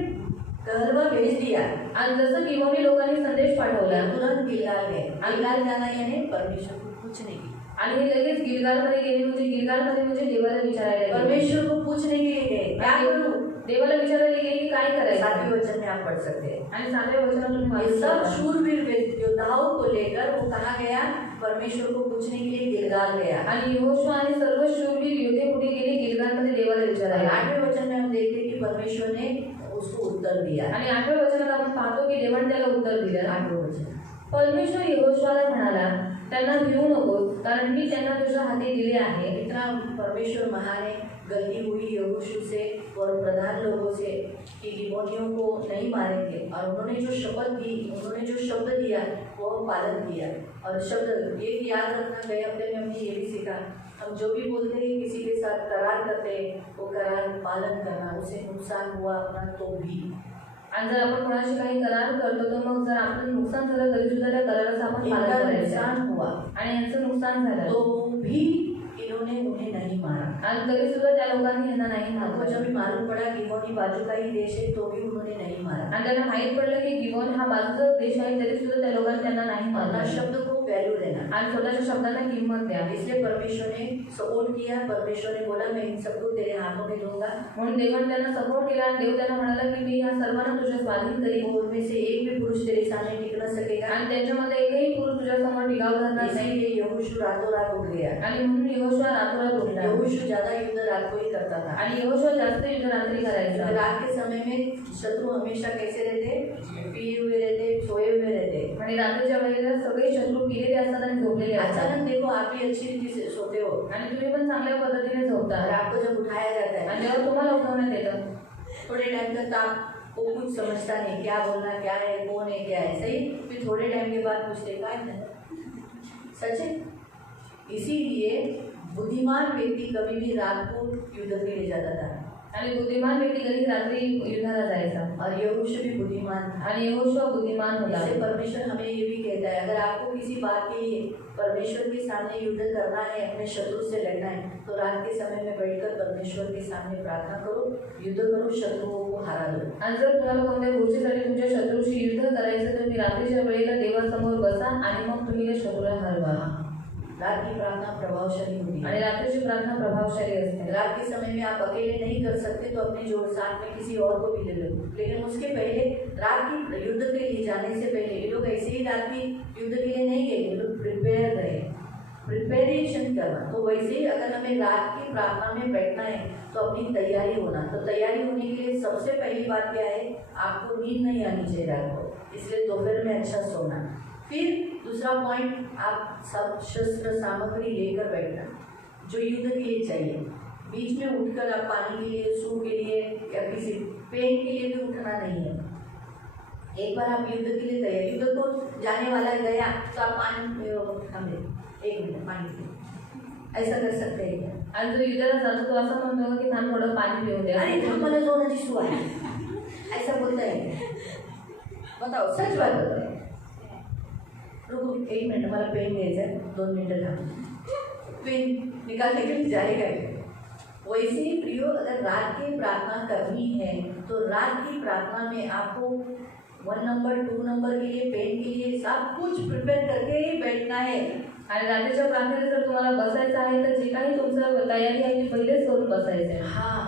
कहलवा भेज दिया, आणि जसं गिबोनी लोकांनी संदेश पाठवला, तुरंत गिलगाल गए। गिलगाल जाना यानी परमेश्वर को पूछने की, आणि हे लगेच गिलगालमध्ये गेले, म्हणजे देवाला विचारायला गेले। परमेश्वर को पूछने के लिए गए, क्या करूं? देवाला विचारायला गेले की काय करायचं। 7वें वचन में आप पढ़ सकते हैं। आणि 7व्या वचनात तुम्ही ये वाचू सब शकता। शूरवीर योद्धाओं को लेकर वो कहाँ गया, परमेश्वर को पूछने के लिए गिलगाल गया। आणि यहोशुआ आणि सर्व शूरवीर योद्धे कुठे गेले, गिलगालमध्ये देवाला विचारायला। 8वें वचन में हम देखते हैं कि परमेश्वर ने उसको उत्तर दिया। आणि 8व्या वचनात आपण पाहतो की देवाने त्याला उत्तर दिलं। 8वें वचन, परमेश्वर यहोशुआला म्हणाला, त्यांना भिवू नकोस, कारण मी त्यांना तुझ्या हाती दिले आहे। इतना परमेश्वर महान है। गलती हुई यहोशू से और प्रधान लोगों से कि गिबोनियों को नहीं मारेंगे, और उन्होंने जो शपथ दी, उन्होंने जो शब्द दिया वो पालन किया। और शब्द ये याद रखना, गए हफ्ते में हमने ये भी सीखा, हम जो भी बोलते हैं, किसी के साथ करार करते हैं, वो करार पालन करना, उसे नुकसान हुआ अपना तो भी। आणि जर आपण कोणाशी काही करार करतो, तर मग जर आपलं नुकसान झालं तरी सुद्धा त्या कराराचं आपण पालन इनका करायचं। नुकसान हुआ आणि यांचं नुकसान झालं तो भी इन्होंने उन्हें नहीं मारा। आणि तरी सुद्धा त्या लोकांनी यांना नाही हमको मारलं। जब भी मालूम पड़ा गिबोनी बाजू का ही देश है, तो भी उन्होंने नहीं मारा। आणि त्यांना माहित पडलं की गिबोन हा बाजूचा देश आहे, तरी सुद्धा त्या लोकांनी त्यांना नाही अपना मारलं। शब्द को वैल्यू देना, आणि स्वतःच्या शब्दांना किंमत द्या। इसलिए परमेश्वर ने सपोर्ट किया। परमेश्वर ने बोला मैं इन सबको तेरे हाथों में दूंगा, म्हणून देवाने त्यांना सपोर्ट केला आणि देव त्यांना म्हणाला की मी या सर्वांना तुझ्या स्वाधीन करीन, उनमें से एक भी पुरुष तेरे सामने टिक न सकेगा। आणि त्यांच्यामध्ये एकही पुरुष तुझ्या समोर टिकाव धरणार नाही। इसीलिए यहोशू रातों रात उठ गया। आणि म्हणून यहोशुआ रातोरात उठला। यहोशू ज्यादा युद्ध रात को ही करता था। आणि यहोशुआ जास्त युद्ध रात्री करायचा। रात के समय में शत्रु हमेशा कैसे रहते, पिए हुए रहते, सोए हुए रहते। आणि रात्रीच्या वेळेला सगळे शत्रू पिलेले असतात आणि झोपलेले असतात। अचानक देखो आप भी अच्छी रीति से सोते हो, आणि तुम्ही पण चांगल्या पद्धतीने झोपता। और आपको जब उठाया जाता है, आणि जेव्हा तुम्हाला उठवण्यात येतं, थोड़े टाइम तक आप वो कुछ समझता नहीं, क्या बोलना, क्या है, कौन है, क्या है, सही। फिर थोड़े टाइम के बाद पूछते क्या है, सच है। इसीलिए बुद्धिमान व्यक्ति कभी भी रात को युद्ध के लिए जाता था आणि बुद्धिमान व्यक्ती कधी रात्री युद्धाला जायचा और यहोशू भी बुद्धिमान था। आणि यहोशू बुद्धिमान होता। इससे परमेश्वर हमें ये भी कहता है, अगर आपको किसी बात के लिए परमेश्वर के सामने युद्ध करना है, अपने शत्रु से लड़ना है, तो रात के समय में बैठकर परमेश्वर के सामने प्रार्थना करो, युद्ध करो, शत्रुओं को हरा दो। आणि जर तुम्हाला कोणत्या गोष्टीसाठी तुमच्या शत्रूशी युद्ध करायचं तर तुम्ही रात्रीच्या वेळेला देवासमोर बसा आणि मग तुम्ही त्या शत्रूला हरवा। रात की प्रार्थना प्रभावशाली होती है आणि रात्रीची प्रार्थना प्रभावशाली असते। रात के समय में आप अकेले नहीं कर सकते तो अपने जोड़ साथ में किसी और को भी ले लो, लेकिन उसके पहले रात की युद्ध के लिए जाने से पहले ये लोग ऐसे ही रात की युद्ध के लिए नहीं गए, ये लोग प्रिपेयर रहे, प्रिपेरेशन करना। तो वैसे ही अगर हमें रात की प्रार्थना में बैठना है तो अपनी तैयारी होना, तो तैयारी होने के लिए सबसे पहली बात क्या है, आपको नींद नहीं आनी चाहिए रात को, इसलिए दोपहर में अच्छा सोना। फिर दूसरा पॉइंट, आप सब शस्त्र सामग्री लेकर बैठना जो युद्ध के लिए चाहिए। बीच में उठकर आप पानी के लिए, सू के लिए या किसी पेन के लिए भी उठना नहीं है। एक बार आप युद्ध के लिए तैयार, युद्ध को जाने वाला गया तो आप पानी, हमें 1 मिनट पानी पिए, ऐसा कर सकते हैं क्या? आणि जो युद्धाला जातो तो असं म्हणतो की थांब थोडं पाणी पिऊ दे। अरे थांब मला जोराची सू आहे, ऐसा बोलता है? बताओ, सच बात बताओ। रुको 1 मिनट, मला पेन घ्यायचा है, 2 मिनट थांब, पेन निकालने के लिए जाएगा। वैसे ही प्रियो, अगर रात की प्रार्थना करनी है तो रात की प्रार्थना में आपको 1 नंबर 2 नंबर के लिए, पेन के लिए सब कुछ प्रिपेयर करके ही बैठना है। आणि रात्रीच्या प्रार्थनेत जर तुम्हाला बसायचं आहे तर जे काही तुमचं तयारी आहे ती पहिलेच करून बसायचं आहे। हाँ,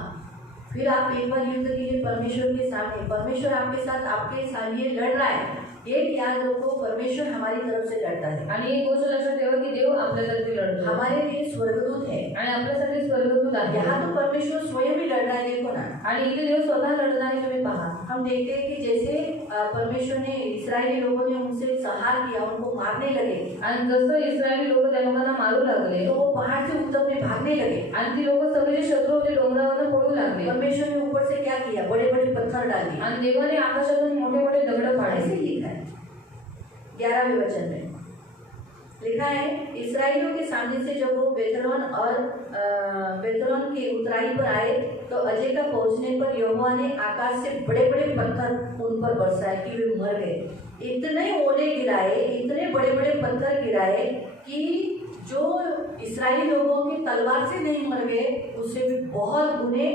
फिर आप एक बार युद्ध के लिए परमेश्वर के सामने, परमेश्वर आपके साथ, आपके साथ ये लड़ रहा है, एक याद रखो, परमेश्वर हमारी तरफ से लड़ता है। आणि एक गोष्ट लक्षात ठेवा की देव आपल्यासाठी लढतो, हमारे लिए स्वर्गदूत है आणि आपल्यासाठी स्वर्गदूत आहे। यहाँ तो परमेश्वर स्वयं ही लड़ रहा है, देखो ना। आणि इथे देव स्वतः लढत आहे, तुम्ही पहा। हम देखते हैं कि जैसे परमेश्वर ने, इस्राएली लोगों ने उनसे संहार किया, उनको मारने लगे, आणि जसं इस्रायली लोक त्या लोकांना मारू लागले तो वो पहाड़ से उतरने भागने लगे। आणि ती लोक सगळे जे शत्रू होते डोंगरावरून पळू लागले। परमेश्वर ने ऊपर से क्या किया, बड़े बड़े पत्थर डाल दिए। आणि देवाने आकाशातून मोठे मोठे दगड ऐसे पाडले। लिखा है 11वें वचन में लिखा है, इस्राएलियों के सामने से जब वो बेतरौन के उतराई पर आए तो अजय का पहुंचने पर यहोवा ने आकाश से बड़े बड़े पत्थर उन पर बरसाए कि वे मर गए। इतने ओले गिराए, इतने बड़े बड़े पत्थर गिराए कि जो इस्राएली लोगों की तलवार से नहीं मर गए, उससे भी बहुत गुने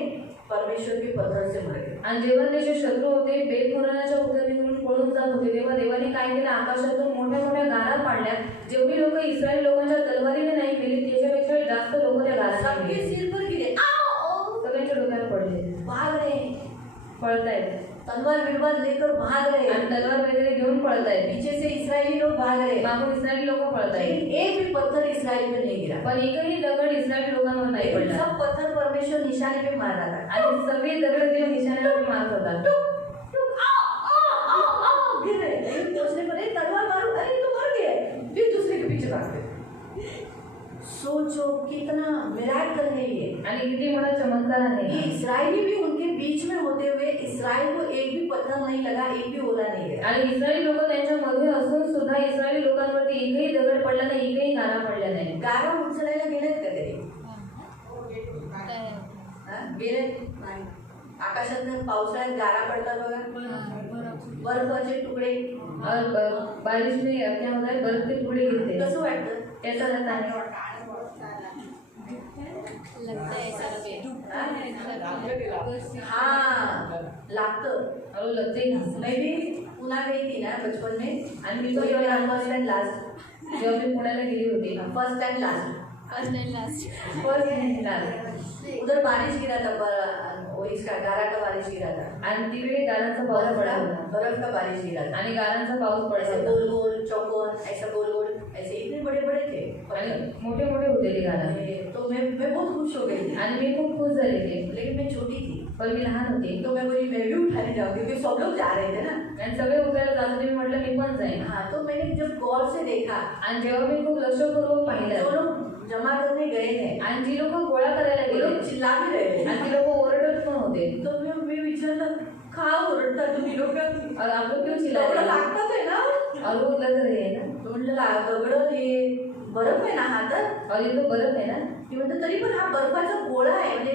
परमेश्वर के पत्थर से मर गए। आणि जेव्हा त्याचे शत्रू होते बेतहोरानाच्या उतरणीवरून पळून जात होते, तेव्हा देवाने काय केलं, आकाशातून मोठ्या मोठ्या गारा पाडल्या। जेवढी लोक इस्रायल लोकांच्या तलवारीने नाही गेली त्याच्यापेक्षा जास्त लोक त्या गारात सबके गेले। सिर पर गिरे, आओ, सगळ्यांच्या डोक्यावर पडले, भाग रहे, पळतायत, तलवार विलवार लेकर भाग रहे, आणि तलवार वगैरे घेऊन पळतायत। पीछे से इस्राएली लोग भाग रहे, मागून इस्रायली लोक पळतायत, लेकिन एक भी पत्थर इस्राएल पे नहीं गिरा। पण एकही दगड इस्रायली लोकांवर नाही लेकिन पडला। सब पत्थर परमेश्वर निशाने पे मार रहा था। आणि सगळे दगड देव निशाण्यावर मारत होता। गिर रहे, लेकिन पहुंचने पर एक तलवार मारो, अरे तो मर गए, फिर दूसरे के पीछे भाग गए। सोचो कितना मिराकल है ये। आणि किती मोठा चमत्कार आहे। ये इस्राएली भी उनके बीच में होते हुए इस्राएल को एक भी पत्थर नहीं लगा, एक भी ओला नहीं गया। आणि इस्रायली लोक त्यांच्यामध्ये असून सुद्धा इस्रायली लोकांवरती एकही दगड पडला नाही, एकही गारा पडल्या नाही। गारा उचलायला गेलेत का तरी? गेले? आकाशात पावसाळ्यात गारा पडतात बघा, बर्फाचे तुकडे, बारिश में क्या होता है, बर्फ के टुकड़े गिरते हैं। कसं वाटतं? कैसा लगता है? हाँ, लागतं। और लगते ही मैं भी पुन्हा गई थी ना बचपन में, आणि मी तो जेव्हा फर्स्ट एंड लास्ट, जेव्हा मी पुण्याला गेली होती, first end last, first end last, उधर बारिश गिरा था, वो इसका गारा का बारिश गिरा था, आणि तिकडे गारांचा पाऊस पडला होता, बर्फ का बारिश गिरा था, आणि गारांचा पाऊस पडला ऐसे होता, गोल गोल चौकोन, ऐसा गोल गोल, ऐसे इतने बड़े बड़े थे, आणि मोठे मोठे होते ते गारा। तो मैं बहुत खुश हो गई थी, आणि मी खूप खुश झाले ते, लेकिन मैं छोटी थी, पण मी लहान होते, तो मैं बोली मैं भी उठाने जाऊंगी क्योंकि सब लोग जा रहे थे ना, आणि सगळे उतरायला जात होते, मी म्हटलं मी पण जाईन। हाँ, तो मैंने जब गौर से देखा, आणि जेव्हा मी खूप लक्षपूर्वक पाहिलं, जो लोग जमा करने गए थे, आणि जी लोक गोळा करायला वो गेले लोग चिल्ला भी रहे थे, आणि ती लोक ओरडत पण होते, तो मैं विचारलं का ओरडता तुम्ही लोक? और आप लोग क्यों चिल्ला दगड रहे हैं? लागतात आहे ना, और वो लग रहे हैं ना, म्हणलं दगड हे बर्फ आहे ना हा तर. और ये तो बर्फ है ना. ती म्हणते तरी पण हा बर्फाचा गोळा आहे, म्हणजे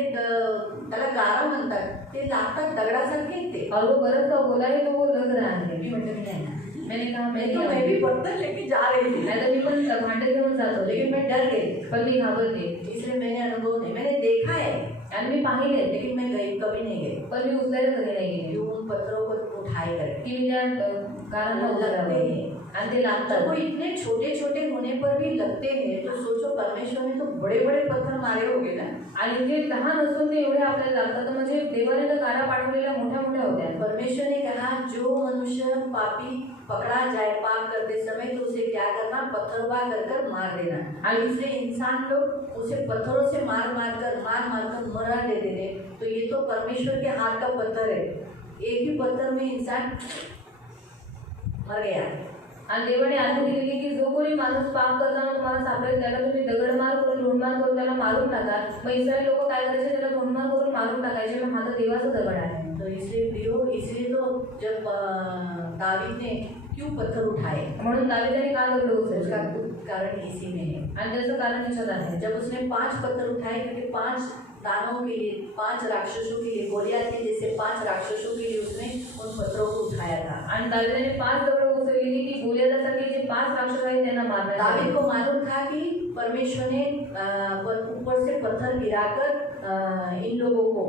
त्याला गारा म्हणतात, ते लागतात दगडासारखे ते. और वो बर्फ का गोला है तो वो लग रहा है. मी म्हणते मी नाही ना, मैंने कहा मैं तो नहीं मैं भी बर्तन लेके जा रही थी, मैं तो भी पण भांडे घेऊन जात होते, लेकिन मैं डर गई, पण मी घाबरले. इसलिए मैंने अनुभव नहीं, मैंने देखा है आणि मी पाहिले लेकिन मैं गई कभी नहीं गई. पण मी उचलायला कधी नाही गेले. कि उन पत्थरों को उठाए करके की मी त्या गारांना उचलावं आणि ते जब लागतात. वो इतने छोटे छोटे होने पर भी लगते हैं, तो सोचो परमेश्वर ने तो बड़े बड़े पत्थर मारे होंगे ना. आणि जे लहान असून ते एवढे आपल्याला लागतात, तर म्हणजे देवाने तर गारा पाठवलेल्या मोठ्या मोठ्या होत्या. परमेश्वर ने कहा जो मनुष्य पापी पकड़ा जाए पाप करते समय तो उसे क्या करना, पत्थरवा कर कर मार देना. और इसलिए इंसान लोग उसे पत्थरों से मार मार कर मरा देते थे. तो ये तो परमेश्वर के हाथ का पत्थर है, एक ही पत्थर में इंसान मर गया. आणि देवाने आज्ञा दिलेली की जो कोणी माणूस पाप करताना तुम्हाला सापडेल त्याला तुम्ही दगडमार करून लुणमार करून त्याला मारून टाका. मग इस्रायल लोक काय करायचे, त्याला लुणमार करून मारून टाकायचे. मग हा तर देवाचा दगड आहे. तो इसलिए तो जब दावीद ने क्यों पत्थर उठाए, म्हणून दावीदाने का दगड उसका उचलले, कारण इसी में है. आणि त्याचं कारण त्याच्यात आहे. जब उसने 5 पत्थर उठाए, क्योंकि 5 दानों के लिए, 5 राक्षसों के लिए, गोलियत के जैसे 5 राक्षसों के लिए उसने उन पत्थरों को उठाया था. आणि दावीदाने 5 दगड उचललेली की गोलियासारखे जे 5 राक्षस आहेत त्यांना मारण्यासाठी. दावीद को मालूम था कि परमेश्वर ने ऊपर से पत्थर गिराकर इन लोगों को,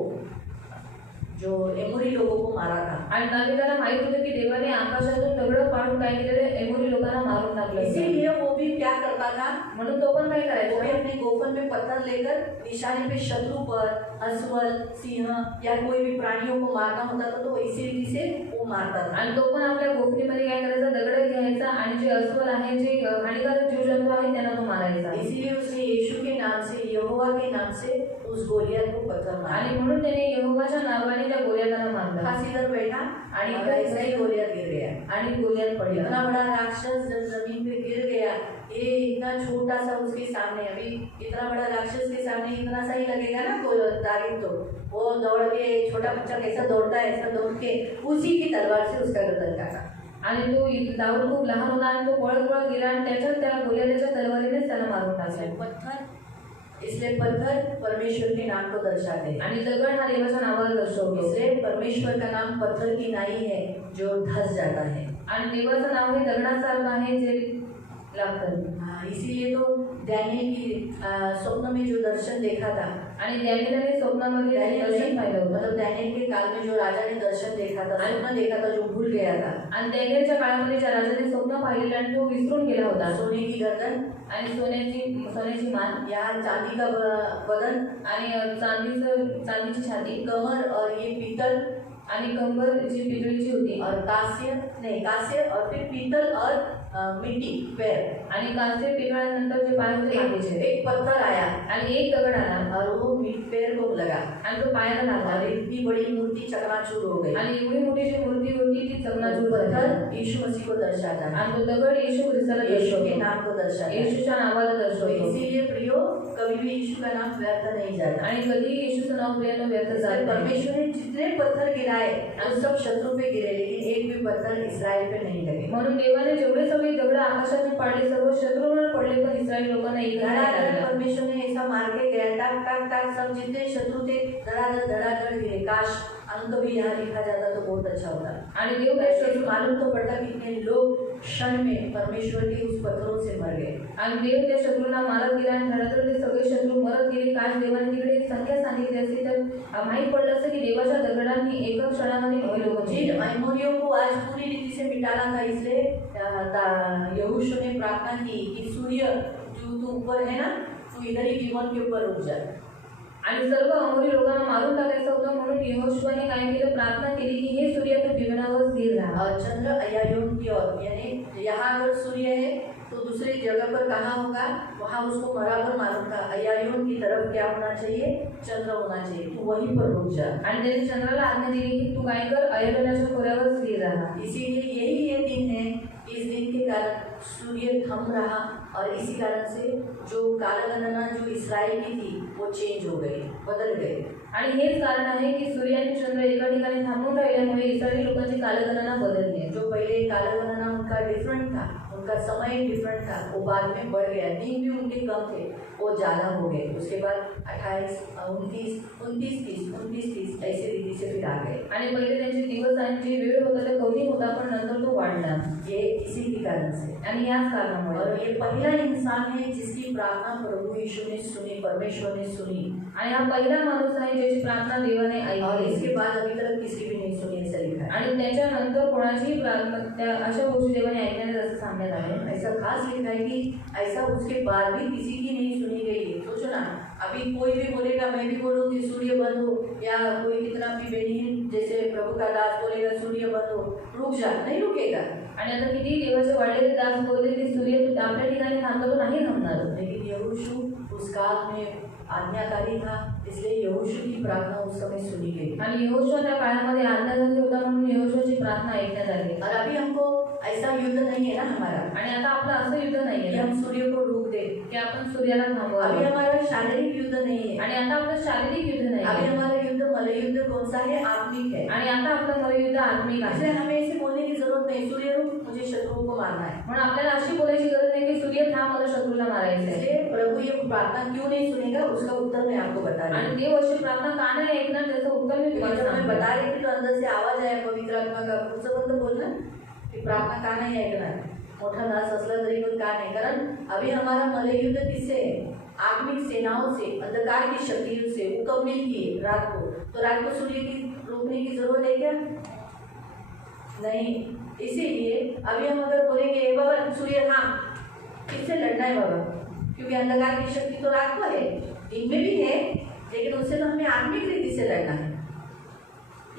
जो एमोरी लोगों को मारा था. आणि दावीदाला माहित होतं की देवाने आकाशातून दगड पाडून काय केलेले, एमोरी लोकांना मारून टाकलं. इसीलिए वो भी क्या करता था, म्हणून तो पण काय वो भी करायचा, अपने गोफन में पत्थर लेकर निशाने पे शत्रु पर, अस्वल, सिंह या कोई भी प्राणियों को मारना होता था, तो वो इसी रीति से वो मारता था. आणि तो पण आपल्या गोफणीमध्ये काय करायचा, दगड घ्यायचा आणि जे अस्वल आहे, जे हानिकारक जीवजंतू आहे त्यांना तो मारायचा. इसीलिए उसने यीशु के नाम से, यहोवा के नाम से उस गोलियत को पत्थर मारा. आणि म्हणून त्याने यहोवाच्या नावाने त्या गोलियाताला मारला. खास इधर बैठा आणि और ऐसा ही गोलियत गिर गया. आणि गोलियात पडला. इतना बड़ा राक्षस जब जमीन पे गिर गया, ये इतना छोटा सा उसके सामने, अभी इतना बड़ा राक्षस के सामने इतना सा ही लगेगा ना कोई दावीद, तो वो दौड़ के, छोटा बच्चा कैसा दौड़ता है ऐसा दौड़ के उसी की तलवार से उसका गर्दन काटा. आणि तो दाऊद खूप लहान होता आणि तो पळत पळत गेला आणि त्या गोलियाच्या तलवारीनेच त्याला मारून टाकला. पत्थर, इसलिए पत्थर परमेश्वर के नाम को दर्शाते हैं. आणि दगड हा देवाच्या नावाला दर्शवतो. इसलिए परमेश्वर का नाम पत्थर की नाई है जो धस जाता है. आणि देवाचं नाव हे दगडासारखं आहे जे लागतं. इसीलिए तो डैनियल की स्वप्न में जो दर्शन देखा था, आणि डॅनियलने स्वप्नामध्ये दर्शन पाहिलं होतं. मतलब डैनियल के काल में जो राजा ने दर्शन देखा था, स्वप्न देखा था, जो भूल गया था. आणि डॅनियलच्या काळामध्ये ज्या राजाने स्वप्न पाहिलेलं आणि तो विसरून गेला होता. सोने की गर्दन आणि सोन्याची मान, या चांदी का बदन, आणि चांदीची छाती, कमर और ये पीतल, आणि कंबर जी पितळीची होती, और कांस्य और फिर पीतल और मिट्टी पैर, आणि कांस्य पितळानंतर जे पाय होते मातीचे. एक पत्थर आया आणि एक दगड आला और वो पैर को लगा आणि तो पायाला लागला. और इतनी बड़ी मूर्ति चकनाचूर हो गई. आणि एवढी मोठी जी मूर्ती होती ती चकनाचूर झाली. पत्थर यीशु मसीह को दर्शाता है, आणि तो दगड येशू ख्रिस्ताला यीशु के दर्शवतो, नाम को दर्शाता है. येशूच्या नावाला तो दर्शवतो. इसीलिए प्रियो, कभी भी यीशु का नाम व्यर्थ नहीं जाता. आणि कधी येशूचं नाव प्रियानं व्यर्थ जात नाही. परमेश्वर ने जितने पत्थर गिराए वो सब शत्रु पे गिरे, लेकिन एक भी पत्थर इस्राएल पे नहीं लगे. म्हणून देवाने जेवढे सगळे दगड आकाशातून पाडले सर्व शत्रूंवर पडले, पण इस्रायल लोकांना एक नाही लागला. परमेश्वर ने ऐसा मार के गया, टाक टाक टाक, सब जितने शत्रु थे धड़ाधड़ गिरे. काश अंक भी यहाँ लिखा जाता तो बहुत अच्छा होता. आणि देव त्या ऐसे शत्रू मालूम तो पड़ता कितने लोग क्षण में परमेश्वर के उस पत्थरों से मर गए. आणि देव त्या शत्रूंना मारत गेला आणि धडाधड ते सगळे शत्रू मरत गेले. काश देवाने तिकडे संख्या सांगितली असती तर माहीत पडलं असतं की देवाच्या दगडांनी एका क्षणामध्ये किती लोक जिन मेमोरियों को आज पूरी रीति से मिटाना था, इसलिए यहोशू ने प्रार्थना की कि सूर्य तू ऊपर है ना, तू इधर ही गिबोन के ऊपर रुक जा. आणि सर्व अमोरी लोकांना मारून टाकायचं होतं, म्हणून यहोशुआने काय केलं, प्रार्थना केली की हे सूर्य तू गिबनावर स्थिर राहा. चंद्र अय्यायोन की ओर, यानी यहाँ अगर सूर्य है तो दूसरी जगह पर कहाँ होगा, वहाँ उसको बराबर मालूम था अय्यायोन की तरफ क्या होना चाहिए, चंद्र होना चाहिए, तू वहीं पर रुक जा. आणि त्याने चंद्राला आज्ञा दिली की तू काय कर, अय्यायोनाच्या खोऱ्यावर स्थिर राहा. इसीलिए यही ये दिन है इस दिन के कारण सूर्य थम रहा और इसी कारण से जो कालगणना जो इस्राएल की थी वो चेंज हो गई, बदल गई। आणि हेच कारण आहे की सूर्य आणि चंद्र एका ठिकाणी थांबून राहिल्यामुळे इस्रायली लोकांची कालगणना बदलली. जो पहले कालगणना उनका डिफरेंट था, उनका समय डिफरेंट था, वो बाद में बढ़ गया। दिन भी उनके कम थे, वो ज़्यादा हो गए। उसके बाद 28, 29, 30 ऐसे रीति से फिर आ गए। आणि पहिले त्यांचे दिवस आणि जे वेळ होता ते कमी होता, पण नंतर तो वाढला. ये इसी के कारण से आणि याच कारणामुळे. और ये पहला इंसान है जिसकी प्रार्थना प्रभु यीशु ने सुनी, परमेश्वर ने सुनी। आणि हा पहिला माणूस आहे ज्याची प्रार्थना देवाने और ऐकली. इसके बाद अभी तक किसी भी नहीं सुनी, ऐसा लिखा है। आणि त्याच्यानंतर कोणाचीही प्रार्थना त्या अशा गोष्टी देवाने ऐकण्याने जसं सांगण्यात आहे. ऐसा खास लिखा है कि ऐसा उसके बाद भी किसी की नहीं सुनी गई है। सोचो ना, अभी कोई भी बोलेगा, मैं भी बोलूँगी सूर्य बंद हो, या कोई कितना भी बेनीन जैसे प्रभु का दास बोलेगा सूर्य बंद हो, रुक जा, नहीं रुकेगा। आणि आता किती देवाचे वाढलेले दास बोलले की सूर्य आपल्या ठिकाणी थांबतो तो नाही थांबणार. लेकिन यहोशू उस काल में आज्ञाकारी था, इसलिए यहोशू की प्रार्थना उस समय सुनी गई। आणि यहोशू त्या काळामध्ये आज्ञाकारी होता म्हणून यहोशूची प्रार्थना ऐकण्यात आली. और अभी हमको ऐसा युद्ध नहीं है ना हमारा आणि आता आपलं असं युद्ध कि नाहीये हम सूर्य को रोक दे। की आपण सूर्याला अभी थांबवावं. हमारा शारीरिक युद्ध नहीं है। आणि आता आपलं शारीरिक युद्ध अभी नाही. हमारा युद्ध मलयुद्ध कौन सा है? आत्मिक है। आणि आता आपलं मलयुद्ध आत्मिक आहे. इसलिए हमें ऐसे बोलने की जरूरत नहीं, सूर्य रुक, मुझे शत्रुओं को मारना है। म्हणून आपल्याला अशी बोलायची गरज नाही की सूर्य थांब, मला शत्रूला मारायचं आहे. इसलिए प्रभु ये प्रार्थना क्यों नहीं सुनेगा, उसका उत्तर मैं आपको बता रही हूँ। आणि देव अशी प्रार्थना का नाही ऐकणार त्याचं उत्तर मी क्योंकि तुम्हाला जब मैं सांगते. बता रही थी तो अंदर से आवाज आया पवित्र आत्मा का, पुढचं बंद बोलना की प्रार्थना का नाही ऐकणार, मोठा दास असला तरी पण का नाही, कारण अभी हमारा मलयुद्ध किससे है? आत्मिक सेनाओं से, अंधकार की शक्तियों से। वो कब मिलती है? रात को। तो रात को सूर्य की रोकने की जरूरत है क्या? नहीं। इसीलिए अभी हम अगर बोलेंगे "ए बाबा सूर्य थाम", किससे लड़ना है बाबा? क्योंकि अंधकार की शक्ति तो रात को है, दिन में भी है, लेकिन उससे तो हमें आत्मिक रीति से लड़ना है।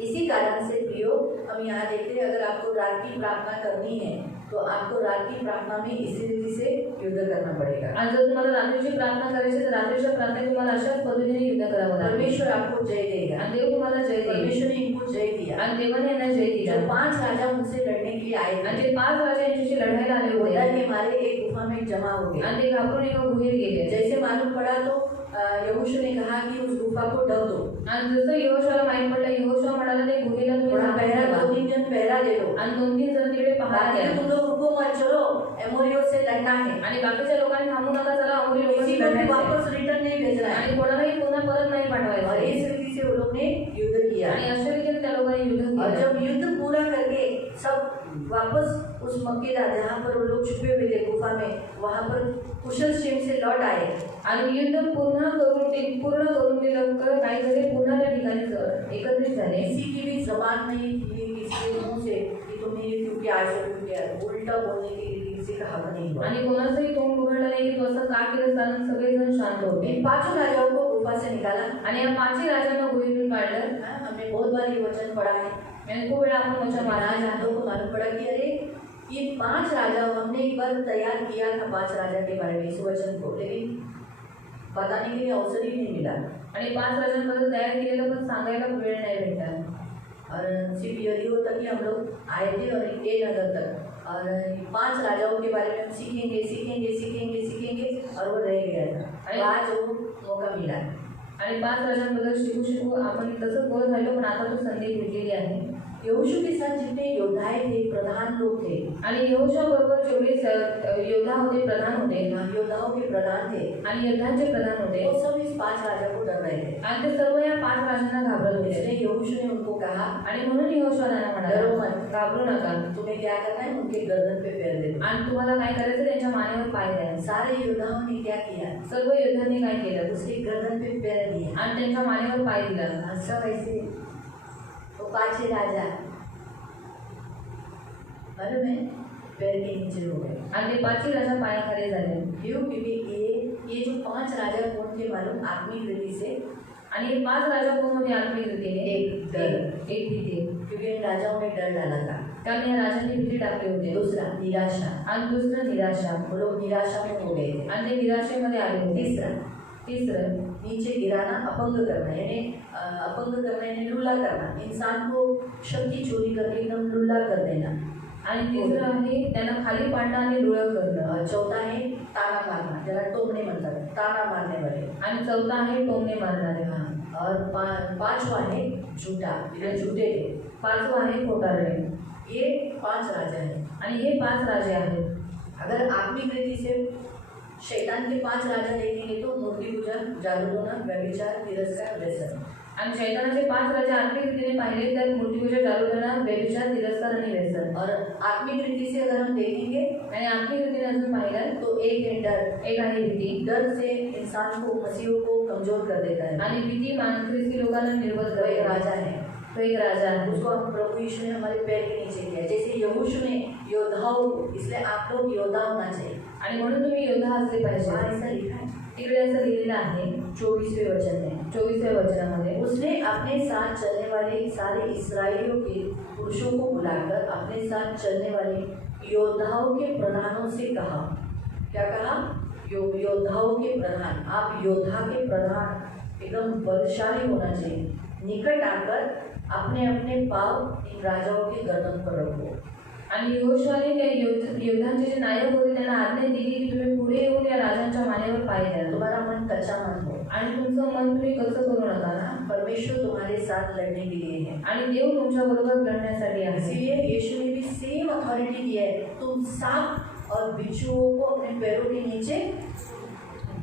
इसी कारण से प्रियो, हम यहाँ देखते हैं अगर आपको रात की प्रार्थना करनी है तो आपको रात की प्रार्थना में इसी रीति से युद्ध करना पड़ेगा। आणि जर तुम्हाला रात्रीची प्रार्थना करायची तर रात्रीच्या प्रार्थनेत तुम्हाला अशाच पद्धतीने युद्ध करावं लागेल. परमेश्वर आपको जय देगा। आणि देव तुम्हाला जय देईल. परमेश्वर ने इनको जय दिया। आणि देवाने यांना जय दिला. जो 5 राजा उनसे लड़ने के लिए आए आणि थे, जे 5 राजा यांच्याशी लढायला आले वो होते डर के मारे एक गुफा में जमा हो गए। आणि ते घाबरून एका गुहेत गेले. जैसे मालूम पड़ा तो यहोशू ने कहा कि उस गुफा को ढक दो। आणि जसं यहोशूला माहित पडलं, यहोशू म्हणाला ते गुहेला तुम्ही थोड़ा पहरा, सांभाळा. 2-3 जन पहरा दे दो। आणि 2-3 जण तिकडे पहारा बाकी द्या. तुम लोग रुको मत, चलो एमोरियों से लड़ना है। आणि बाकीच्या लोकांनी थांबू नका, चला अमोरी किसी लोकांशी को भी लढायचं आहे. वापस रिटर्न नहीं भेजना है। आणि कोणालाही पुन्हा परत नाही और पाठवायचं. इस रीति से वो लोग ने युद्ध किया। आणि अशा रीतीने त्या लोकांनी युद्ध और केलं. जब युद्ध पूरा करके सब वापस उस मक्केदार जहाँ पर वो लोग छुपे हुए थे गुफा में, वहाँ पर कुशल क्षेम से लौट आए। आणि युद्ध पूर्ण करून ते लवकर काही झाले, पुन्हा त्या ठिकाणी एकत्रित झाले. किसी की भी जबान नहीं थी किसी के मुंह से कि तुमने ये क्यों किया, ऐसा क्यों किया, उल्टा बोलने के लिए किसी का हक नहीं हुआ। आणि कोणाचंही तोंड उघडलं नाही की तू असं का केलं, कारण सगळेजण शांत होते. इन 5 राजाओं को गुफा से निकाला। आणि या 5 राजांना गुहेतून काढलं. हाँ, हमने बहुत बार ये वचन पढ़ा है। आणि खूप वेळा आपण वचन महाराज वाचलं. हम लोग को मालूम पड़ा कि अरे ये 5 राजा, हमने एक बार तैयार किया था 5 राजा के बारे में इस वचन को, लेकिन बताने के लिए अवसर ही नहीं मिला। आणि 5 राजांबद्दल तयार केलेलं पण सांगायला वेळ नाही भेटला. और सिर्फ यही होता कि हम लोग आए थे और ए नगर तक, और 5 राजाओं के बारे में हम सीखेंगे और वो रह गया था। आज वो मौका मिला। आणि 5 राजांबद्दल शिकू आपण तसंच बोलत राहिलो, पण आता तो संधी भेटलेली आहे. यहोशू के साथ जितने योद्धाए थे, प्रधान लोग थे, आणि यहोशू बरोबर जेवढे योद्धा होते, प्रधान होते, योद्धाओं के प्रधान थे, आणि योद्धांचे प्रधान होते, वो सब इस 5 राजा को डर रहे थे। आणि ते सर्व या 5 राजांना घाबरत होते. इसलिए यहोशू ने उनको कहा, आणि म्हणून यहोशू त्यांना डरो म्हणाला, मत, घाबरू नका. तुम्हें क्या करना है, उनके गर्दन पे पैर दे दो। आणि तुम्हाला काय करायचं, त्यांच्या मानेवर पाय द्या. सारे योद्धाओं ने क्या किया, सर्व योद्धांनी काय केलं, उसके गर्दन पे पैर दिए। आणि त्यांच्या मानेवर पाय दिला. सब ऐसे वो 5 राजा मालूम है पैर के नीचे हो गए। आणि ते 5 राजा पायाखाली झाले. क्यों? क्योंकि ये जो 5 राजा कौन थे मालूम, आत्मिक रीति से, आणि हे 5 राजा कोण होते आत्मिक रीतीने? एक डर, एक भीती. क्योंकि इन राजाओं ने डर डाला था। कारण या राजांनी भीती टाकली होती. दूसरा निराशा, आणि दुसरं निराशा. वो लोग निराशा में हो गए थे। आणि ते निराशेमध्ये आले होते. तीसरं नीचे गिराना, अपंग करना, यानी अपंग करना यानी लुल्ला करना, इंसान को शक्ति चोरी करके एकदम लुल्ला कर देना। आणि तिसरं आहे त्यांना खाली पाडणं आणि डोळं करणं. चौथा आहे ताना मारना, ज्याला टोमणे म्हणतात, ताना मारने वाले. आणि चौथा आहे टोमणे मारणारे. और पांचवा है झूठा, इधर झूठे थे. पाचवा आहे खोटारडे. ये 5 राजा हैं. आणि हे 5 राजे आहेत. अगर आत्मिक रीति से शैतान के 5 राजा देखेंगे तो मूर्ति पूजा, जादूटोना, व्यभिचार, तिरस्कार, व्यसन. आणि शैतानाचे 5 राजे आत्मिक रीतीने पाहिले तर मूर्तिपूजा, जादूटोणा, व्यभिचार, तिरस्कार आणि व्यसन. और आत्मिक रीति से अगर हम देखेंगे आणि आत्मिक रीतीने अजून पाहिलं तो एक है डर. एक आहे भीती. डर से इंसान को, मसीहों को कमजोर कर देता है. आणि भीती ख्रिस्ती लोकांना निर्बल तो एक करते. राजा है, तो एक राजा आहे. उसको हम प्रभु यीशु ने हमारे पैर के नीचे किया. जैसे यहोशू ने योद्धाओं को, इसलिए आप लोग योद्धा होना चाहिए. आणि म्हणून तुम्ही योद्धा असले पाहिजे. वहाँ ऐसा लिखा है तिकडे असं लिहिलेलं आहे 24वें वचन में. 24व्या वचनामध्ये. उसने अपने साथ चलने वाले सारे इस्राएलियों के पुरुषों को बुलाकर अपने साथ चलने वाले योद्धाओं के प्रधानों से कहा. क्या कहा? योद्धाओं के प्रधान. आप योद्धा के प्रधान एकदम बलशाली होना चाहिए. निकट आकर अपने अपने पांव इन राजाओं के गर्दन पर रखो. आणि यहोशुआने त्या योद्धांचे जे नायक होते त्यांना आज्ञा दिली की तुम्ही पुढे येऊन या राजांच्या मानेवर पाय द्या. तुम्हारा मन कच्चा मत हो. आणि तुमचं मन तुम्ही कसं करू नका ना. परमेश्वर तुम्हारे साथ लड़ने के लिए है. आणि देव तुमच्या बरोबर लढण्यासाठी आहे. इसलिए यीशु ने भी सेम अथॉरिटी दी है. तुम सांप और बिच्छुओं को अपने पैरों के नीचे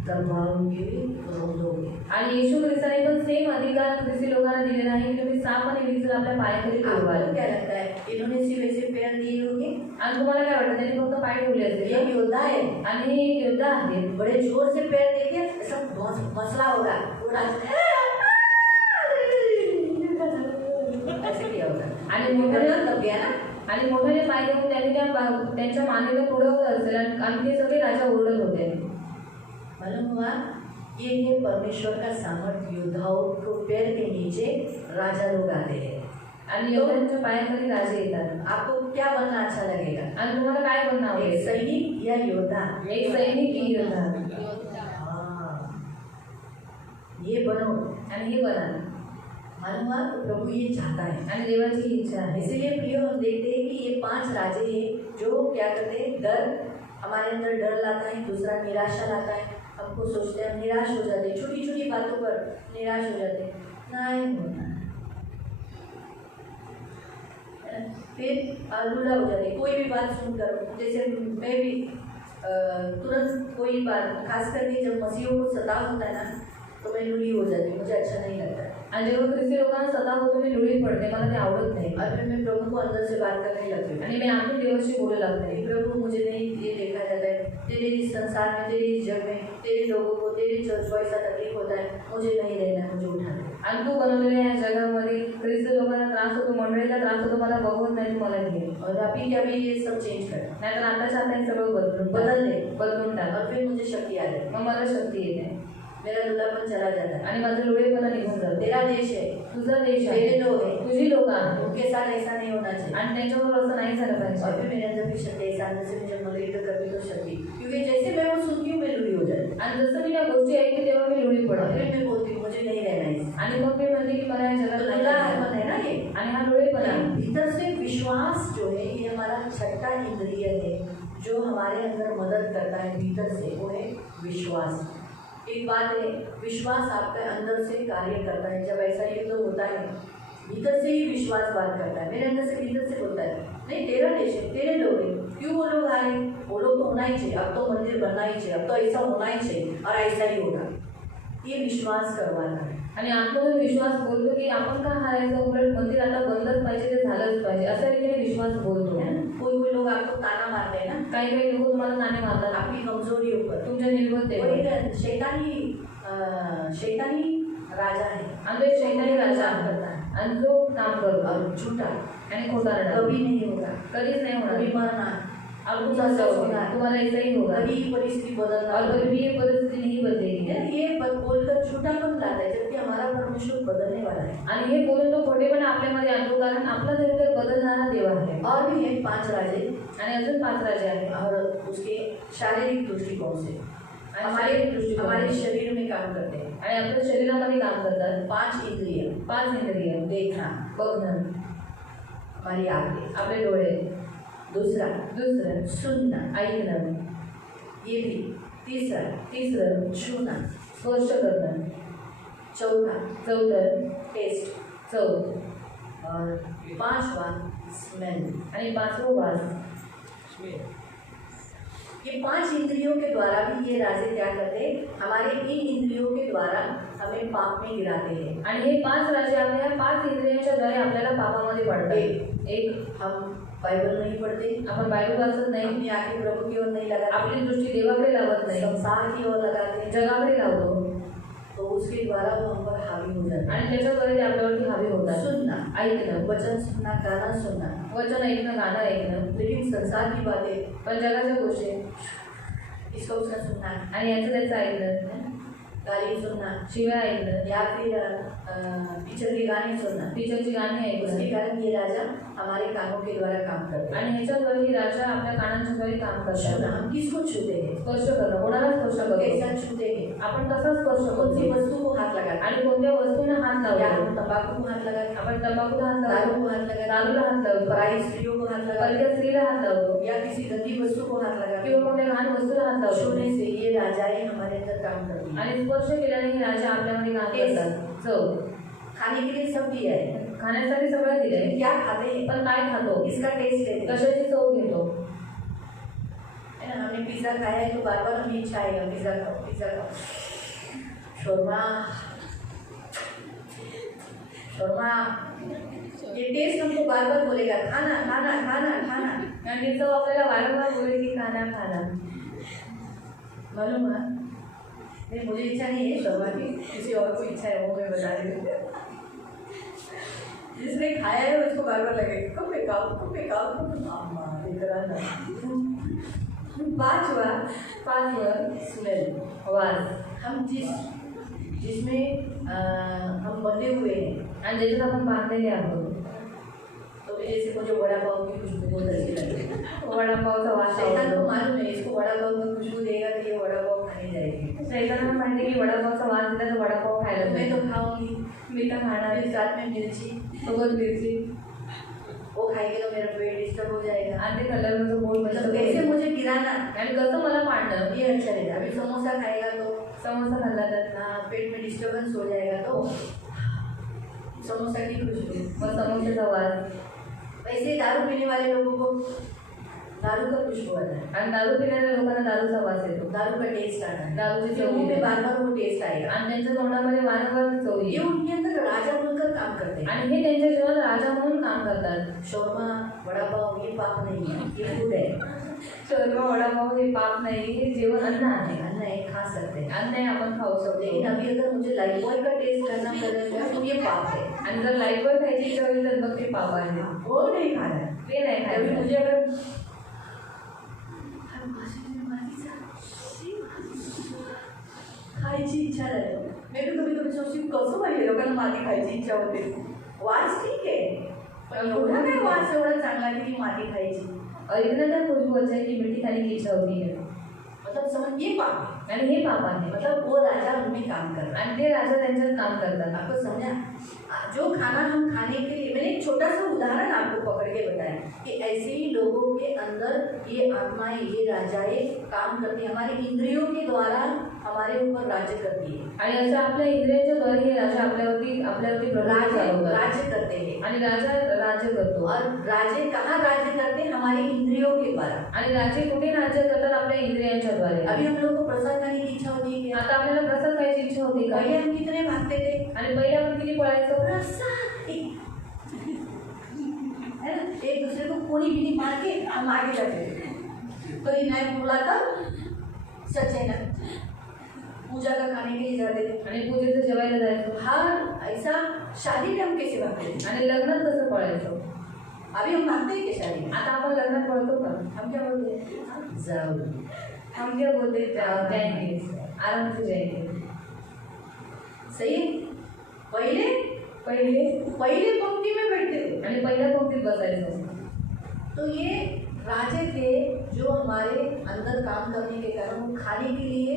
दबाओगे, रोंदोगे. आणि येशू ख्रिस्ताने पण सेम अधिकार ख्रिस्ती लोकांना दिलेला आहे की तुम्ही साप आणि विंचूला आपल्या पायाखाली ठेवाल. आपको क्या लगता है इन्होंने सिर्फ ऐसे पैर दिए होंगे? आणि तुम्हाला काय वाटतं त्यांनी फक्त पाय ठेवले असतील? ये योद्धा है आणि हे एक योद्धा आहे. बड़े जोर से पैर देके ऐसा मसला होगा, पूरा ऐसे किया होगा. आणि मोठ्याने लग गया ना. आणि मोठ्याने पाय देऊन त्यांनी त्यांच्या मानेला पुढवलं असेल आणि ते सगळे राजा ओरडत होते. मालूम हुआ ये है परमेश्वर का सामर्थ्य. योद्धाओं को पैर के नीचे राजा लोग आते हैं. आणि योद्धांच्या पायाखाली राजे येतात. आपको क्या बनना अच्छा लगेगा? आणि तुम्हाला काय बनणं एक आवडेल? सैनिक या योद्धा? एक सैनिक की योद्धा. हाँ, ये बनो. आणि हे बना. मालूम हुआ प्रभु ये चाहता है. आणि देवाची ही इच्छा आहे. इसीलिए प्रियो हम देखते हैं कि ये 5 राजे हैं जो क्या करते हैं, डर, हमारे अंदर डर लाता है. दूसरा निराशा लाता है. हमको सोचते हैं, हम निराश हो जाते हैं, छोटी छोटी बातों पर निराश हो जाते हैं. नहीं होना. फिर लूला हो जाते हैं. कोई भी बात सुनकर, जैसे मैं भी तुरंत कोई बात, खास करके जब मसीहों को सताव होता है ना, तो मैं लूली हो जाती हूँ. मुझे अच्छा नहीं लगता है. आणि जेव्हा ख्रिस्ती लोकांना सदा होतो मी लुळी पडते, मला ते आवडत नाही. और फिर मैं प्रभु को अंदर से बात करने लगती हूँ. आणि मी आम्ही देवाशी बोलू लागते. प्रभु मुझे नहीं ये देखा जाता है, तेरे इस संसार में, तेरे इस जग में, तेरे लोगों को, तेरे चर्च को ऐसा तकलीफ होता है, मुझे नहीं रहना, मुझे उठा दे. आणि तू बनवलेल्या या जगामध्ये ख्रिस्ती लोकांना त्रास होतो, मंडळीला त्रास होतो, मला बघवत नाही, तू मला घे. और अभी क्या भी ये सब चेंज कर. नाहीतर आताच्या आता हे सगळं बदलून टाक. और फिर मुझे शक्ति आ जाती. मग मला शक्ती येते. मेरा लुलापन चला जाता है. आणि माझं लुळेपणा निघून जातो. तेरा देश है, तुझा देश आहे, तेरे लोग हैं, तुझी लोक आहेत. उनके साथ ऐसा नहीं होना चाहिए. आणि त्यांच्याबरोबर असं नाही झालं और पाहिजे. फिर मेरे अंदर भी शक्ति ऐसा अंदर से मुझे मगरी तो कभी तो शक्ति, क्योंकि जैसे मैं वो सुनती हूँ मैं लुड़ी हो जाती हूँ. आणि जसं मी त्या गोष्टी ऐकते तेव्हा मी लुळी और पडते. फिर मैं बोलती हूँ मुझे नहीं रहना है. आणि मग मी म्हणते की मला या जगात तो नाही लुला राहायचं. मन है ना ये. आणि हा लुळेपणा. भीतर से विश्वास जो है ये हमारा छठा इंद्रिय है जो हमारे अंदर मदद करता है. भीतर से वो है विश्वास. एक बात है, विश्वास आपके अंदर से कार्य करता है. जब ऐसा युद्ध होता है भीतर से ही विश्वास बात करता है. मेरे अंदर से भीतर से बोलता है नहीं तेरा देश है, तेरे लोग हैं, क्यों वो लोग आ रहे हैं, वो लोग तो होना ही चाहिए, अब तो मंदिर बनना ही चाहिए, अब तो ऐसा होना ही चाहिए और ऐसा ही होगा. ये विश्वास करवाना है. आणि आपला विश्वास बोलतो की आपण का हारायचं, उलट मंदिर आता बंदच पाहिजे, ते झालंच पाहिजे, अशा रीतीने विश्वास बोलतो. कोई कोई लोग आपको ताना मारते हैं ना, काही काही लोक तुम्हाला ताने मारतात आपकी कमजोरियों पर. तुमच्या निर्बलतेवर. वही शैतानी राजा है. आणि तो एक शैतानी राजा करता है आणि जो काम करतो. और झूठा आणि खोटारडा कभी नहीं होगा, कधीच नाही होणार. कभी मरना, और तुम सच होगा, तुम्हाला ऐसा ही होगा. कभी परिस्थिती बदलना, और कभी ये परिस्थिति नहीं बदलेगी. ये बोलकर झूठा पण लाता है, जबकि हमारा परमेश्वर बदलने वाला है. आणि हे बोलून तो खोटेपणा आपल्यामध्ये आणतो, कारण आपला देव तर बदलणारा देव आहे. और भी है 5 राजे आणि अजून 5 राजे आहेत. और उसके शारीरिक दृष्टिकोण से हमारे शरीर में काम करते हैं. आणि आपल्या शरीरामध्ये काम करतात. 5 इंद्रिय. 5 इंद्रिय. देखना, बघणं, हमारी आंखें, आपले डोळे, दूसरा दुसरं सुनना, ऐकणं, ये भी। तीसरा तिसरं छूना, स्पर्श करणं, चौथा चौथं टेस्ट चव और पांचवा स्मेल। आणि पाचवं वास। ये 5 इंद्रियों के द्वारा भी ये राजे क्या करते हैं, हमारे इन इंद्रियों के द्वारा हमें पाप में गिराते हैं। आणि हे 5 राजे आपल्या 5 इंद्रियांच्या द्वारे आपल्याला पापामध्ये पाडतात। एक हम बाइबल नहीं पढ़ते, आपण बायबल वाचत नाही, अपनी आंखें प्रभु की ओर नहीं लगाते, आपली दृष्टी देवाकडे लावत नाही, संसार की ओर लगाते हैं, जगाकडे लावतो तो उसके द्वारा वो हम पर हावी हो जाते हैं। आणि त्याच्याद्वारे ते आपल्यावरती हावी होतात। सुनना, ऐकणं, वचन सुनना, गाना सुनना, वचन ऐकणं, गाणं ऐकणं, लेकिन संसार की बातें, पण जगाच्या गोष्टी इसका उसका सुनना, आणि याचं त्याचं ऐकणं, गाली सुनना, शिव्या ऐकणं, या फिर पिक्चर के गाने सुनना, पिक्चरची गाणी उसके ऐकणं कारण ये राजा हमारे कानों के द्वारा काम करते हैं। आणि ह्याच्याद्वारे ही राजा आपल्या कानांच्या द्वारे काम छूना, करतात। हम किसको छूते हैं, स्पर्श करणं, कोणाला स्पर्श करतो, कैसा छूते हैं, आपण कसा स्पर्श कौन सी करतो वस्तु को हाथ लगाते हैं, आणि कोणत्या वस्तूंना हात या लावतो, हम तंबाकू को हाथ लगाते हैं, आपण तंबाखूला हात दारू लावतो, को हाथ लगाते दारूला हैं, हात लावतो, पराई स्त्रियों को हाथ लगाते परक्या स्त्रीला हात लावतो हैं, या किसी गंदी वस्तु को हाथ लगाते किंवा हैं। कोणत्या घाण वस्तूला हात लावतो छूने से ये राजाएं हमारे अंदर काम करती हैं। आणि स्पर्श केल्याने हे राजा आपल्यामध्ये काम करतात। चव, खाने के लिए सब दिया है, खाण्यासाठी सगळं दिलंय, क्या खाते हैं, पण काय खातो, इसका टेस्ट लेते हैं, कशाची चव घेतो। है ना। हमने पिज्जा खाया है तो बार बार हमें इच्छा आएगा पिज्जा खाओ, पिज्जा खाओ, शोरमा, शोरमा, ये टेस्ट हमको बार बार बोलेगा खाना खाना खाना खाना। आणि चव आपल्याला वारंवार बोलेल की खाना खाना। मालूम है, नहीं मुझे इच्छा नहीं है शोरमा की, किसी और को इच्छा है वो मैं बता रही हूँ। जिसने खाया है उसको बार बार लगेगा कब खाओ कब खाओ, पांचवा स्मेल, वास, हम जिसमें हम बंधे हुए हैं, आणि ज्याच्यात आपण बांधलेले आहोत। तो जैसे मुझे वड़ा पाव की खुशबू बहुत अच्छी लगती है। वडापावचा वास शैतान को आवडतो। मालूम है इसको वड़ा पाव की खुशबू देगा तो ये वड़ा पाव खाने जाएगी, शैतानाला माहिती आहे की वडापावचा वास दिला तर वडापाव खायला तो मैं जाईल। तो खाऊंगी, मी तर खाणार, फिर साथ में मिर्ची, सोबत मिरची, वो खाएंगे तो मेरा पेट डिस्टर्ब हो जाएगा। आणि ते खाल्ल्यानंतर पोट मतलब कैसे मुझे गिराना, आणि कसं मला पाडणं, ये अच्छा रहेगा। अभी समोसा खाएगा तो समोसा खाल्ला तर पेट में डिस्टर्बेंस हो जाएगा, तो समोसा की खुशबू। मग समोसाचा वास, वैसे दारू पीने वाले लोगों को दारू का खुशबू आता है, आणि दारू पिणाऱ्या लोकांना दारूचा वास येतो, दारू का टेस्ट आता है, दारूची उनके चव मुंह में येते, बार बार वो टेस्ट आएगा। आणि त्यांच्या तोंडामध्ये वारंवार चव ये येते, उनके अंदर राजा बनकर काम करते हैं। आणि हे त्यांच्या जीवनात राजा म्हणून काम करतात। शोरमा, वड़ा पाव ये पाप नहीं है, ये फूड है, शोरमा, वडापाव हे पाप नाही, हे जेवण अन्न आहे, अन्न है, खा सकते हैं। अन्न आहे, आपण खाऊ लेकिन शकतो। अभी अगर मुझे लाइफ बॉय का टेस्ट करना पड़ेगा तो ये पाप है, आणि जर लाईफवर खायची इच्छा होईल तर मग ते पाप आहे, वो नहीं खाना है। ते नाही अभी खायचं। मुझे अगर खायची इच्छा नाही, मी तर कधी कधी सोचते कसं पाहिजे लोकांना माती खायची इच्छा होते। वास ठीक आहे, पण एवढा काय वास एवढा चांगला की ती माती खायची, इतना त्या खुशबू अच्छा है कि मिट्टी खाने की इच्छा होती है, मतलब समझ ये पाप है। आणि हे पाप आहे, मतलब वो राजा उनमें काम कर रहा है। आणि ते राजा त्यांच्यात काम करतात। आपको समझा, जो खाना हम खाने के लिए, मैंने एक छोटा सा उदाहरण आपको पकड़ के बताया कि ऐसे ही लोगों के अंदर ये आत्माएं, ये राजाएं काम करती है, हमारे इंद्रियों के द्वारा हमारे ऊपर राज्य करती है। आणि असं आपल्या इंद्रियांच्या द्वारे हे राजा आपल्यावरती प्रभुत्व चालवतात, राज्य करते हैं, आणि राजा राज्य करतो। और राजे कहाँ राज्य करते हैं, हमारे इंद्रियों के द्वारा। आणि राजे कुठे राज्य करतात, आपल्या इंद्रियांच्या द्वारे। अभी हम लोग को प्रसाद खाने की इच्छा होती है क्या? आता आपल्याला प्रसाद खायची इच्छा होती का? पहले हम कितने भागते थे, आणि पहिले आपण किती पळायचो, प्रसाद है ना, एक दूसरे को कोनी बीनी मार के हम आगे जाते थे। तो ये नया बोला था सच है ना, पूजा का खाने के लिए जाते थे, आणि पूजेचं जेवायला जायचो, हर ऐसा शादी में हम कैसे भागते थे? आणि लग्नात कसं पळायचो। अभी हम भागते हैं क्या शादी में? आता आपण लग्नात पळतो का? हम क्या बोलते हैं, जाओ। हम क्या बोलते जाएंगे, आराम से जाएंगे। सही है, पहले पहिले पहले पंक्ति में बैठते थे। आणि पहिल्या पंक्तीत बसायचो। तो ये राजे थे जो हमारे अंदर काम करने के कारण, वो खाने के लिए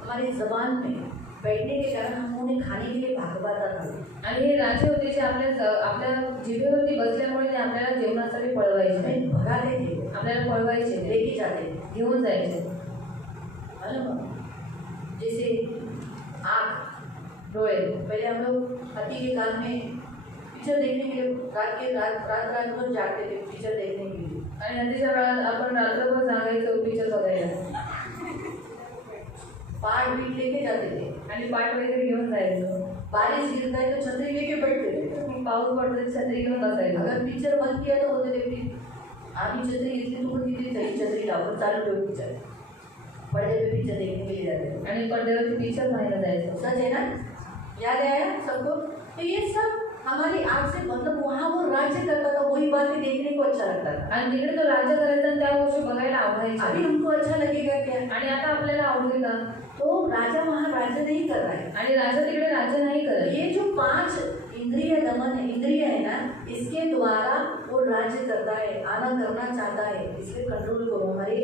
हमारी जबान में बैठने के कारण हम उन्हें खाने के लिए भागवाता था। आणि हे राजे होते जे आपल्या जिभेवरती बसल्यामुळे ते आपल्याला जेवणासाठी पळवायचे, हमें भगाते थे। आपल्याला पळवायचे ते, लेके जाते थे, घेऊन जायचे. मालूम? जैसे आँख, डोळे. पहले हम लोग हाथी के कान में पिक्चर देखने के लिए रात भर जागते थे पिक्चर देखने के लिए. आणि नदीच्या काळात आपण रात्रभर जागायचो पिक्चर बघायला. पाट बीट लेके जाते थे. आणि पाठ वगैरे घेऊन जायचो. बारिश गिरता है तो छतरी लेके बैठते थे. पाऊस पडतो तर छत्री घेऊन बसायचो. अगर पिक्चर बंद किया तो बोलते थे आम्ही छत्री घेतली तू पण तिथे तरी छत्री लावून चालू ठेव पिक्चर. पडदे पे पिक्चर देखने के लिए जाते थे. आणि पडद्यावरती पिक्चर पाहायला जायचो. सच है ना? याद आया सबको? तो ये सब हमारी आँख से मतलब वहाँ वो राज्य करता था, वही बातें देखने को अच्छा लगता था. आणि तिकडे तो राज्य करायचा आणि त्या गोष्टी बघायला आवडायच्या. अभी हमको अच्छा लगेगा क्या? आणि आता आपल्याला आवडेल का? तो राजा वहाँ राज्य नहीं कर रहा है. आणि राजा तिकडे राज्य नाही करत. ये जो 5 इंद्रिय दमन है, इंद्रिय है ना, इसके द्वारा वो राज्य करता है, आना करना चाहता है. इसलिए कंट्रोल करो हमारे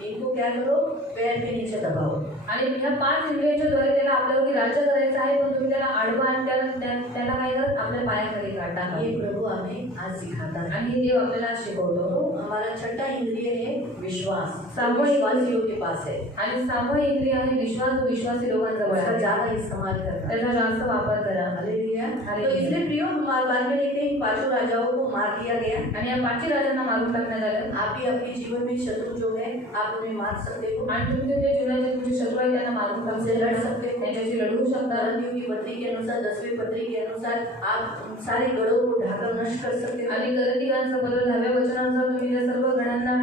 इनको क्या करो, पैर के नीचे दबाओ. आणि ह्या 5 इंद्रियांच्या द्वारे त्याला आपल्यावरती राज्य करायचं आहे, पण तुम्ही त्याला अडवा आणि त्याला काय करत आपल्या पायाखाली काढता. ये प्रभु हमें आज सिखाता है. आणि देव आपल्याला शिकवतो. तो हमारा छठा इंद्रिय है विश्वास. सामूहिक विश्वासियों के पास है. आणि 6वं इंद्रिय आहे विश्वास. विश्वासी लोकांजवळ उसका आहे. ज्यादा इस्तेमाल करना. त्याचा जास्त वापर करा. हालेलुया. तो हालेलुया. इसलिए प्रियो बाद में लिखते हैं 5 राजाओं को मार दिया गया. आणि या 5 राजांना मारून टाकण्यात आलं. आप भी अपने जीवन में शत्रु जो है आप उन्हें मार सकते हो. आणि तुम्ही तुमच्या जीवनाचे तुमचे शत्रू आहेत त्यांना मारून उनसे लड़ सकते हो. त्यांच्याशी लढू शकता. गणतियों की पत्री के अनुसार 10वें पत्री के अनुसार आप सारे गढ़ों को ढाकर नष्ट कर सकते हो. आणि गलतीकांचं बदल 10व्या वचनानुसार तुम्ही त्या सर्व गणांना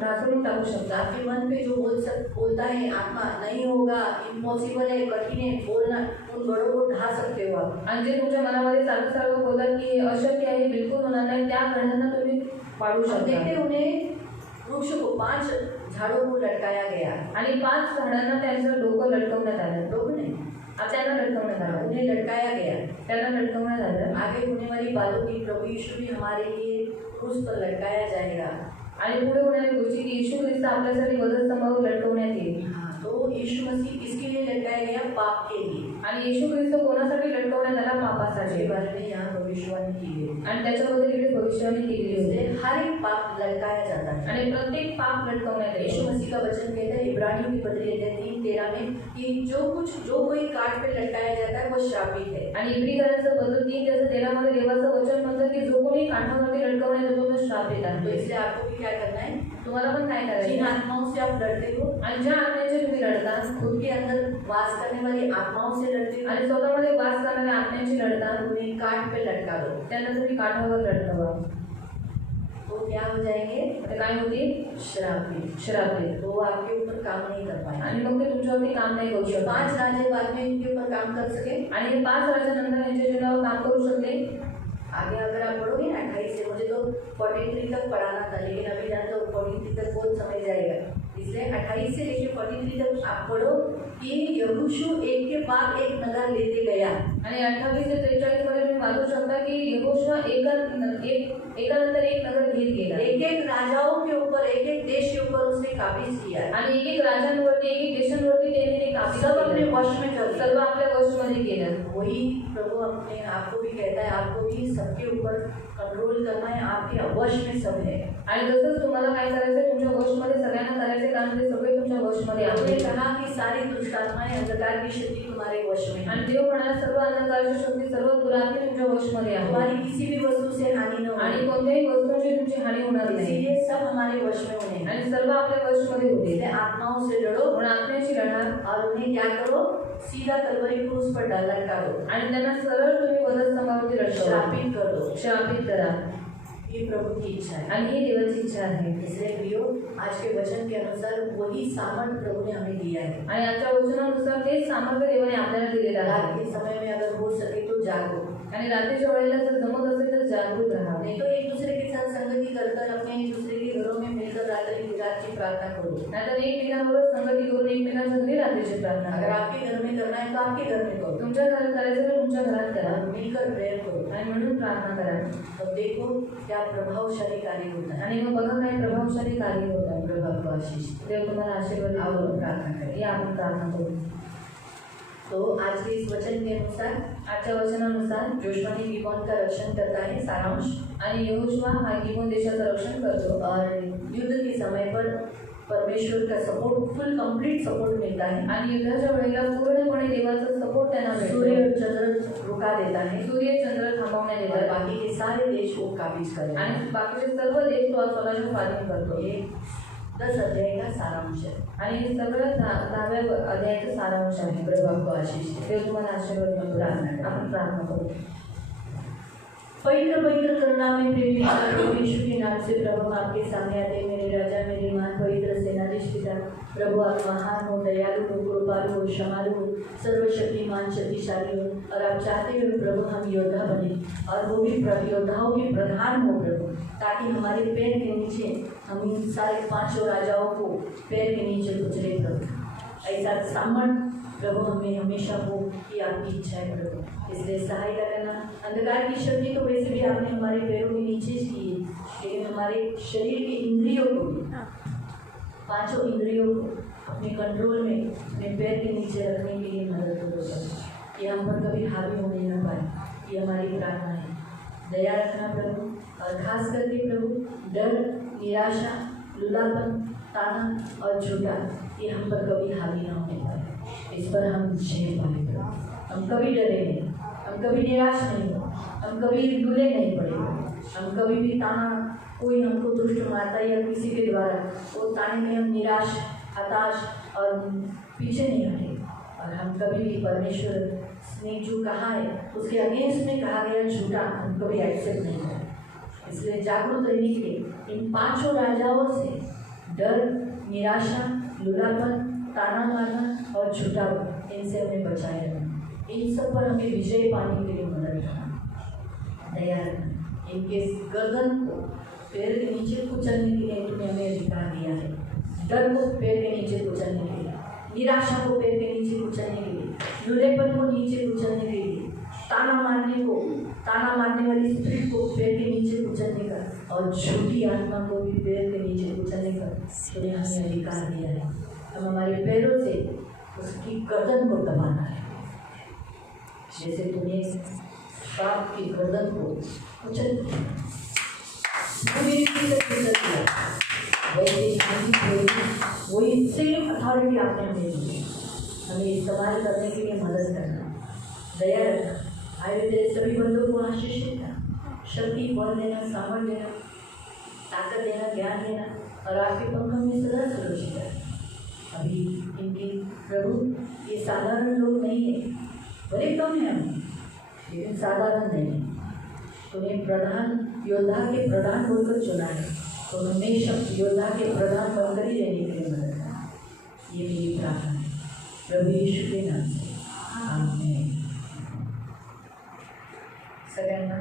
ढासळून टाकू शकता. आपके मन पे जो बोलता है आत्मा नहीं होगा, इम्पॉसिबल है, कठिन है बोलना, उन गढ़ों को ढा सकते हो आप. आणि जे तुमच्या मनामध्ये सारखं बोलतात की हे अशक्य आहे, बिलकुल होणार नाही, त्या गणांना तुम्ही पाडू हम शकता. देखते उन्हें वृक्ष को 5 झाड़ों को लटकाया गया. आणि 5 झाडांना त्यांचं डोकं लटकवण्यात आलं. लोग ने त्यांना लटकवण्यात आलं. उन्हें लटकाया गया. त्यांना लटकवण्यात आलं. आगे होने वाली बातों की प्रभु यीशु भी हमारे लिए क्रूस पर लटकाया जाएगा. आणि पुढे होणारी गोष्टी की येशू ख्रिस्त आपल्यासाठी वधस्तंभावर लटकवण्यात येईल. तो यीशु मसीह किसके लिए लटकाया गया? पाप के लिए. आणि येशू ख्रिस्त कोणासाठी लटकवण्यात आला? पापासाठी. इसके बारे में यहाँ भविष्यवाणी की गई. आणि त्याच्यामध्ये तिकडे भविष्यवाणी केली होती. इसलिए हर एक पाप लटकाया जाता है. आणि प्रत्येक पाप लटकवण्यात यीशु येईल. मसीह का वचन कहता है इब्रानियों की पत्री अध्याय 3:13 में कि जो कोई काट पे लटकाया जाता है वो श्रापित है. आणि इब्रीकरांचं पत्र 3:13 मध्ये देवाचं वचन म्हणतं की जो कोणी काठावरती लटकवण्यात येतो तो श्रापित तो आहे. इसलिए आपको भी क्या करना है? तुम्हाला पण काय जिन करायचं? आत्माओं से आप लड़ते हो, आणि ज्या आत्म्याचे तुम्ही लढता, खुद के अंदर वास करने वाली आत्माओं से लड़ते हो, आणि स्वतःमध्ये वास करणाऱ्या आत्म्यांची लढता, उन्हें काट पे लटका दो. त्यांना तुम्ही काठावर लटकवा. तो क्या हो जाएंगे? ते काय होतील? श्रापित. श्रापित. तो वो आपके ऊपर काम नहीं कर पाएंगे. आणि मग ते तुमच्यावरती काम नाही करू ये शकत. 5 राजे बाद में इनके ऊपर काम कर सके. आणि हे 5 राजानंतर यांच्या जीवनावर काम करू शकले. आगे अगर आप पढ़ोगे ना 28 से, मुझे तो 43 तक पढ़ाना था लेकिन अभी जानते हो 43 तक बहुत समय जाएगा. इसलिए 28 से लेकर 43 तक आप पढ़ो कि यहोशू एक के बाद एक नगर लेते गया. आणि 28 ते 43 मध्ये तुम्ही वाचू शकता की यहोशुआ एकानंतर एक नगर घेत गेला. एक राजाओं के ऊपर, एक देश के ऊपर उसने काबिज किया. आणि एक राजांवरती, एक देशांवरती त्यांनी ते काबीज सब अपने केलं. वश में कर लिया. सर्व आपल्या वशमध्ये केलं. वही प्रभु अपने आपको भी कहता है, आपको भी सबके ऊपर कंट्रोल करना है. आपके वश में सब है. आणि तसंच तुम्हाला काय करायचं? तुमच्या वशमध्ये सगळ्यांना करायचे काम ते सगळे तुमच्या वशमध्ये हमने आहे. कहा कि सारी दुष्ट आत्माएं, अंधकार की शक्ति तुम्हारे वश में है. आणि देव म्हणाला सर्व अंधकारची शक्ती, सर्व दुरात्मे तुमच्या वशमध्ये आहे. तुम्हारी किसी भी वस्तु से हानि न आणि हो. कोणत्याही वस्तूची तुमची हानी होणार नाही. इसीलिए सब हमारे वश में होने हैं. आणि सर्व आपल्या वशमध्ये होते. इसलिए आत्माओं से लड़ो म्हणून आत्म्याची लढा. और उन्हें क्या करो? सीधा कलवरी क्रूस पर लटका दो. आणि त्यांना सरळ तुम्ही वधस्तंभावरती लटकवा. श्रापित कर दो. श्रापित करा. ये प्रभु की इच्छा है. आणि ही देवाची इच्छा आहे. इसलिए प्रियो आज के वचन के अनुसार वही सामर्थ प्रभु ने हमें दिया है. आणि आजच्या वचनानुसार तेच सामर्थ्य देवाने आपल्याला दिलेलं रात आहे. के समय में अगर हो सके तो जागो. आणि रात्रीच्या वेळेला जर जमत असेल तर जागृत राहा. नहीं तो एक दूसरे के साथ संगति कर अपने एक दूसरे के घरों में मिलकर रात की प्रार्थना करो. नाहीतर एकमेकांबरोबर संगती करून एकमेकांच्या घरी रात्रीची प्रार्थना अगर करा. आपके घर में करना है तो आपके घर में करो. तुमच्या घरात करायचं तर तुमच्या घरात करा. मिलकर प्रेयर करो. आणि म्हणून प्रार्थना करा. तब देखो क्या प्रभावशाली कार्य होता है. आणि मग बघा काय प्रभावशाली कार्य होत आहे. प्रभु आपको आशीष. देव तुम्हाला आशीर्वाद आओ देवो. प्रार्थना करें. या आपण प्रार्थना करू. तो आज के इस वचन के अनुसार आजच्या वचनानुसार जोशुआ ने गिबोन का रक्षण करता है, सारांश। आणि यहोशुआ हा गिबोन देशाचं रक्षण करतो और युद्ध के समय पर परमेश्वर का सपोर्ट, फुल कंप्लीट सपोर्ट मिलता है। आणि युद्धाच्या वेळेला पूर्णपणे देवाचा सपोर्ट त्यांना सूर्य मिळतो। और चंद्र रुका देता है सूर्य चंद्र थांबवण्यात और येतात बाकी के सारे देश को काबिज करेगा। आणि बाकीचे सर्व देश तो स्वतःच्या स्वाधीन करतो। ये 10 अध्याय का सारांश है। आणि हे सगळं 10व्या अध्यायाचं सारांश आहे। प्रभु आपको आशीष दे। देव तुम्हाला आशीर्वाद देतो। आपण प्रार्थना करू। पवित्र पवित्र करुणामय प्रेमी प्रभु यीशु के नाम से प्रभु हम आपके सामने आते हैं। मेरे राजा, मेरे महान पवित्र सेनाधीश पिता, प्रभु आप महान हो, दयालु हो, कृपालु हो, क्षमालु हो, सर्वशक्तिमान, शक्तिशाली हो। और आप चाहते हो प्रभु हम योद्धा बने और वो भी योद्धाओं के प्रधान हो प्रभु, ताकि हमारे पैर के नीचे हम इन सारे 5 राजाओं को पैर के नीचे कुचले प्रभु। ऐसा सामर्थ्य प्रभु हमें हमेशा हो कि आपकी इच्छा है प्रभु, इसलिए सहायता करना। अंधकार की शक्ति तो वैसे भी आपने हमारे पैरों के नीचे की है, लेकिन हमारे शरीर की इंद्रियों को भी, 5 इंद्रियों को अपने कंट्रोल में, अपने पैर के नीचे रखने के लिए मदद करो प्रभु। ये हम पर कभी हावी होने न पाए, ये हमारी प्रार्थना है। दया रखना प्रभु, और खास करके प्रभु डर, निराशा, लुलापन, ताना और झूठा, ये हम पर कभी हावी न होने पाए। इस पर हम झेल पाए प्रभु। हम कभी डरे नहीं, हम कभी निराश नहीं हो, हम कभी लुले नहीं पड़े, हम कभी भी ताना, कोई हमको दुष्ट मारता या किसी के द्वारा वो ताने में हम निराश, हताश और पीछे नहीं हटे। और हम कभी भी परमेश्वर ने जो कहा है उसके अगेंस्ट में कहा गया झूठा हम कभी एक्सेप्ट नहीं करें। इसलिए जागरूक रहने के लिए इन 5 राजाओं से डर, निराशा, लुलापन, ताना मारना और झूठा, इनसे हमें बचाए रखना। इन सब पर हमें विजय पाने के लिए मदद करना, दया रखना। इनके गर्दन को पैर के नीचे कुचलने के लिए तुमने हमें अधिकार दिया है। डर को पैर के नीचे कुचलने के लिए, निराशा को पैर के नीचे कुचलने के लिए, लुलेपन को नीचे कुचलने के लिए, ताना मारने वाली स्पिरिट को पैर के नीचे कुचलने का, और झूठी आत्मा को भी पैर के नीचे कुचलने का तुमने हमें अधिकार दिया है। हम हमारे पैरों से उसकी गर्दन को दबाना है, जैसे तुमने सांप की गर्दन को कुचल दिया, पूरी रीति से कुचल दिया, वैसे वही सेम अथॉरिटी आपने हमें दी है। हमें इस्तेमाल करने के लिए मदद करना, दया रखना। आए तेरे सभी बंदों को आशीष देना, शक्ति, बल देना, सामर्थ्य देना, ताकत देना, ज्ञान देना, और आपके पंखों में सदा सुरक्षित रखना। अभी इनके प्रभु ये साधारण लोग नहीं है, बड़े कम हैं हम, लेकिन साधारण नहीं है। तुम्हें प्रधान, योद्धा के प्रधान बोलकर चुना है, तो हमेशा योद्धा के प्रधान बनकर ही रहने के लिए मदद करना। ये मेरी प्रार्थना है प्रभु यीशु के नाम से, आमीन। सगळ्यांना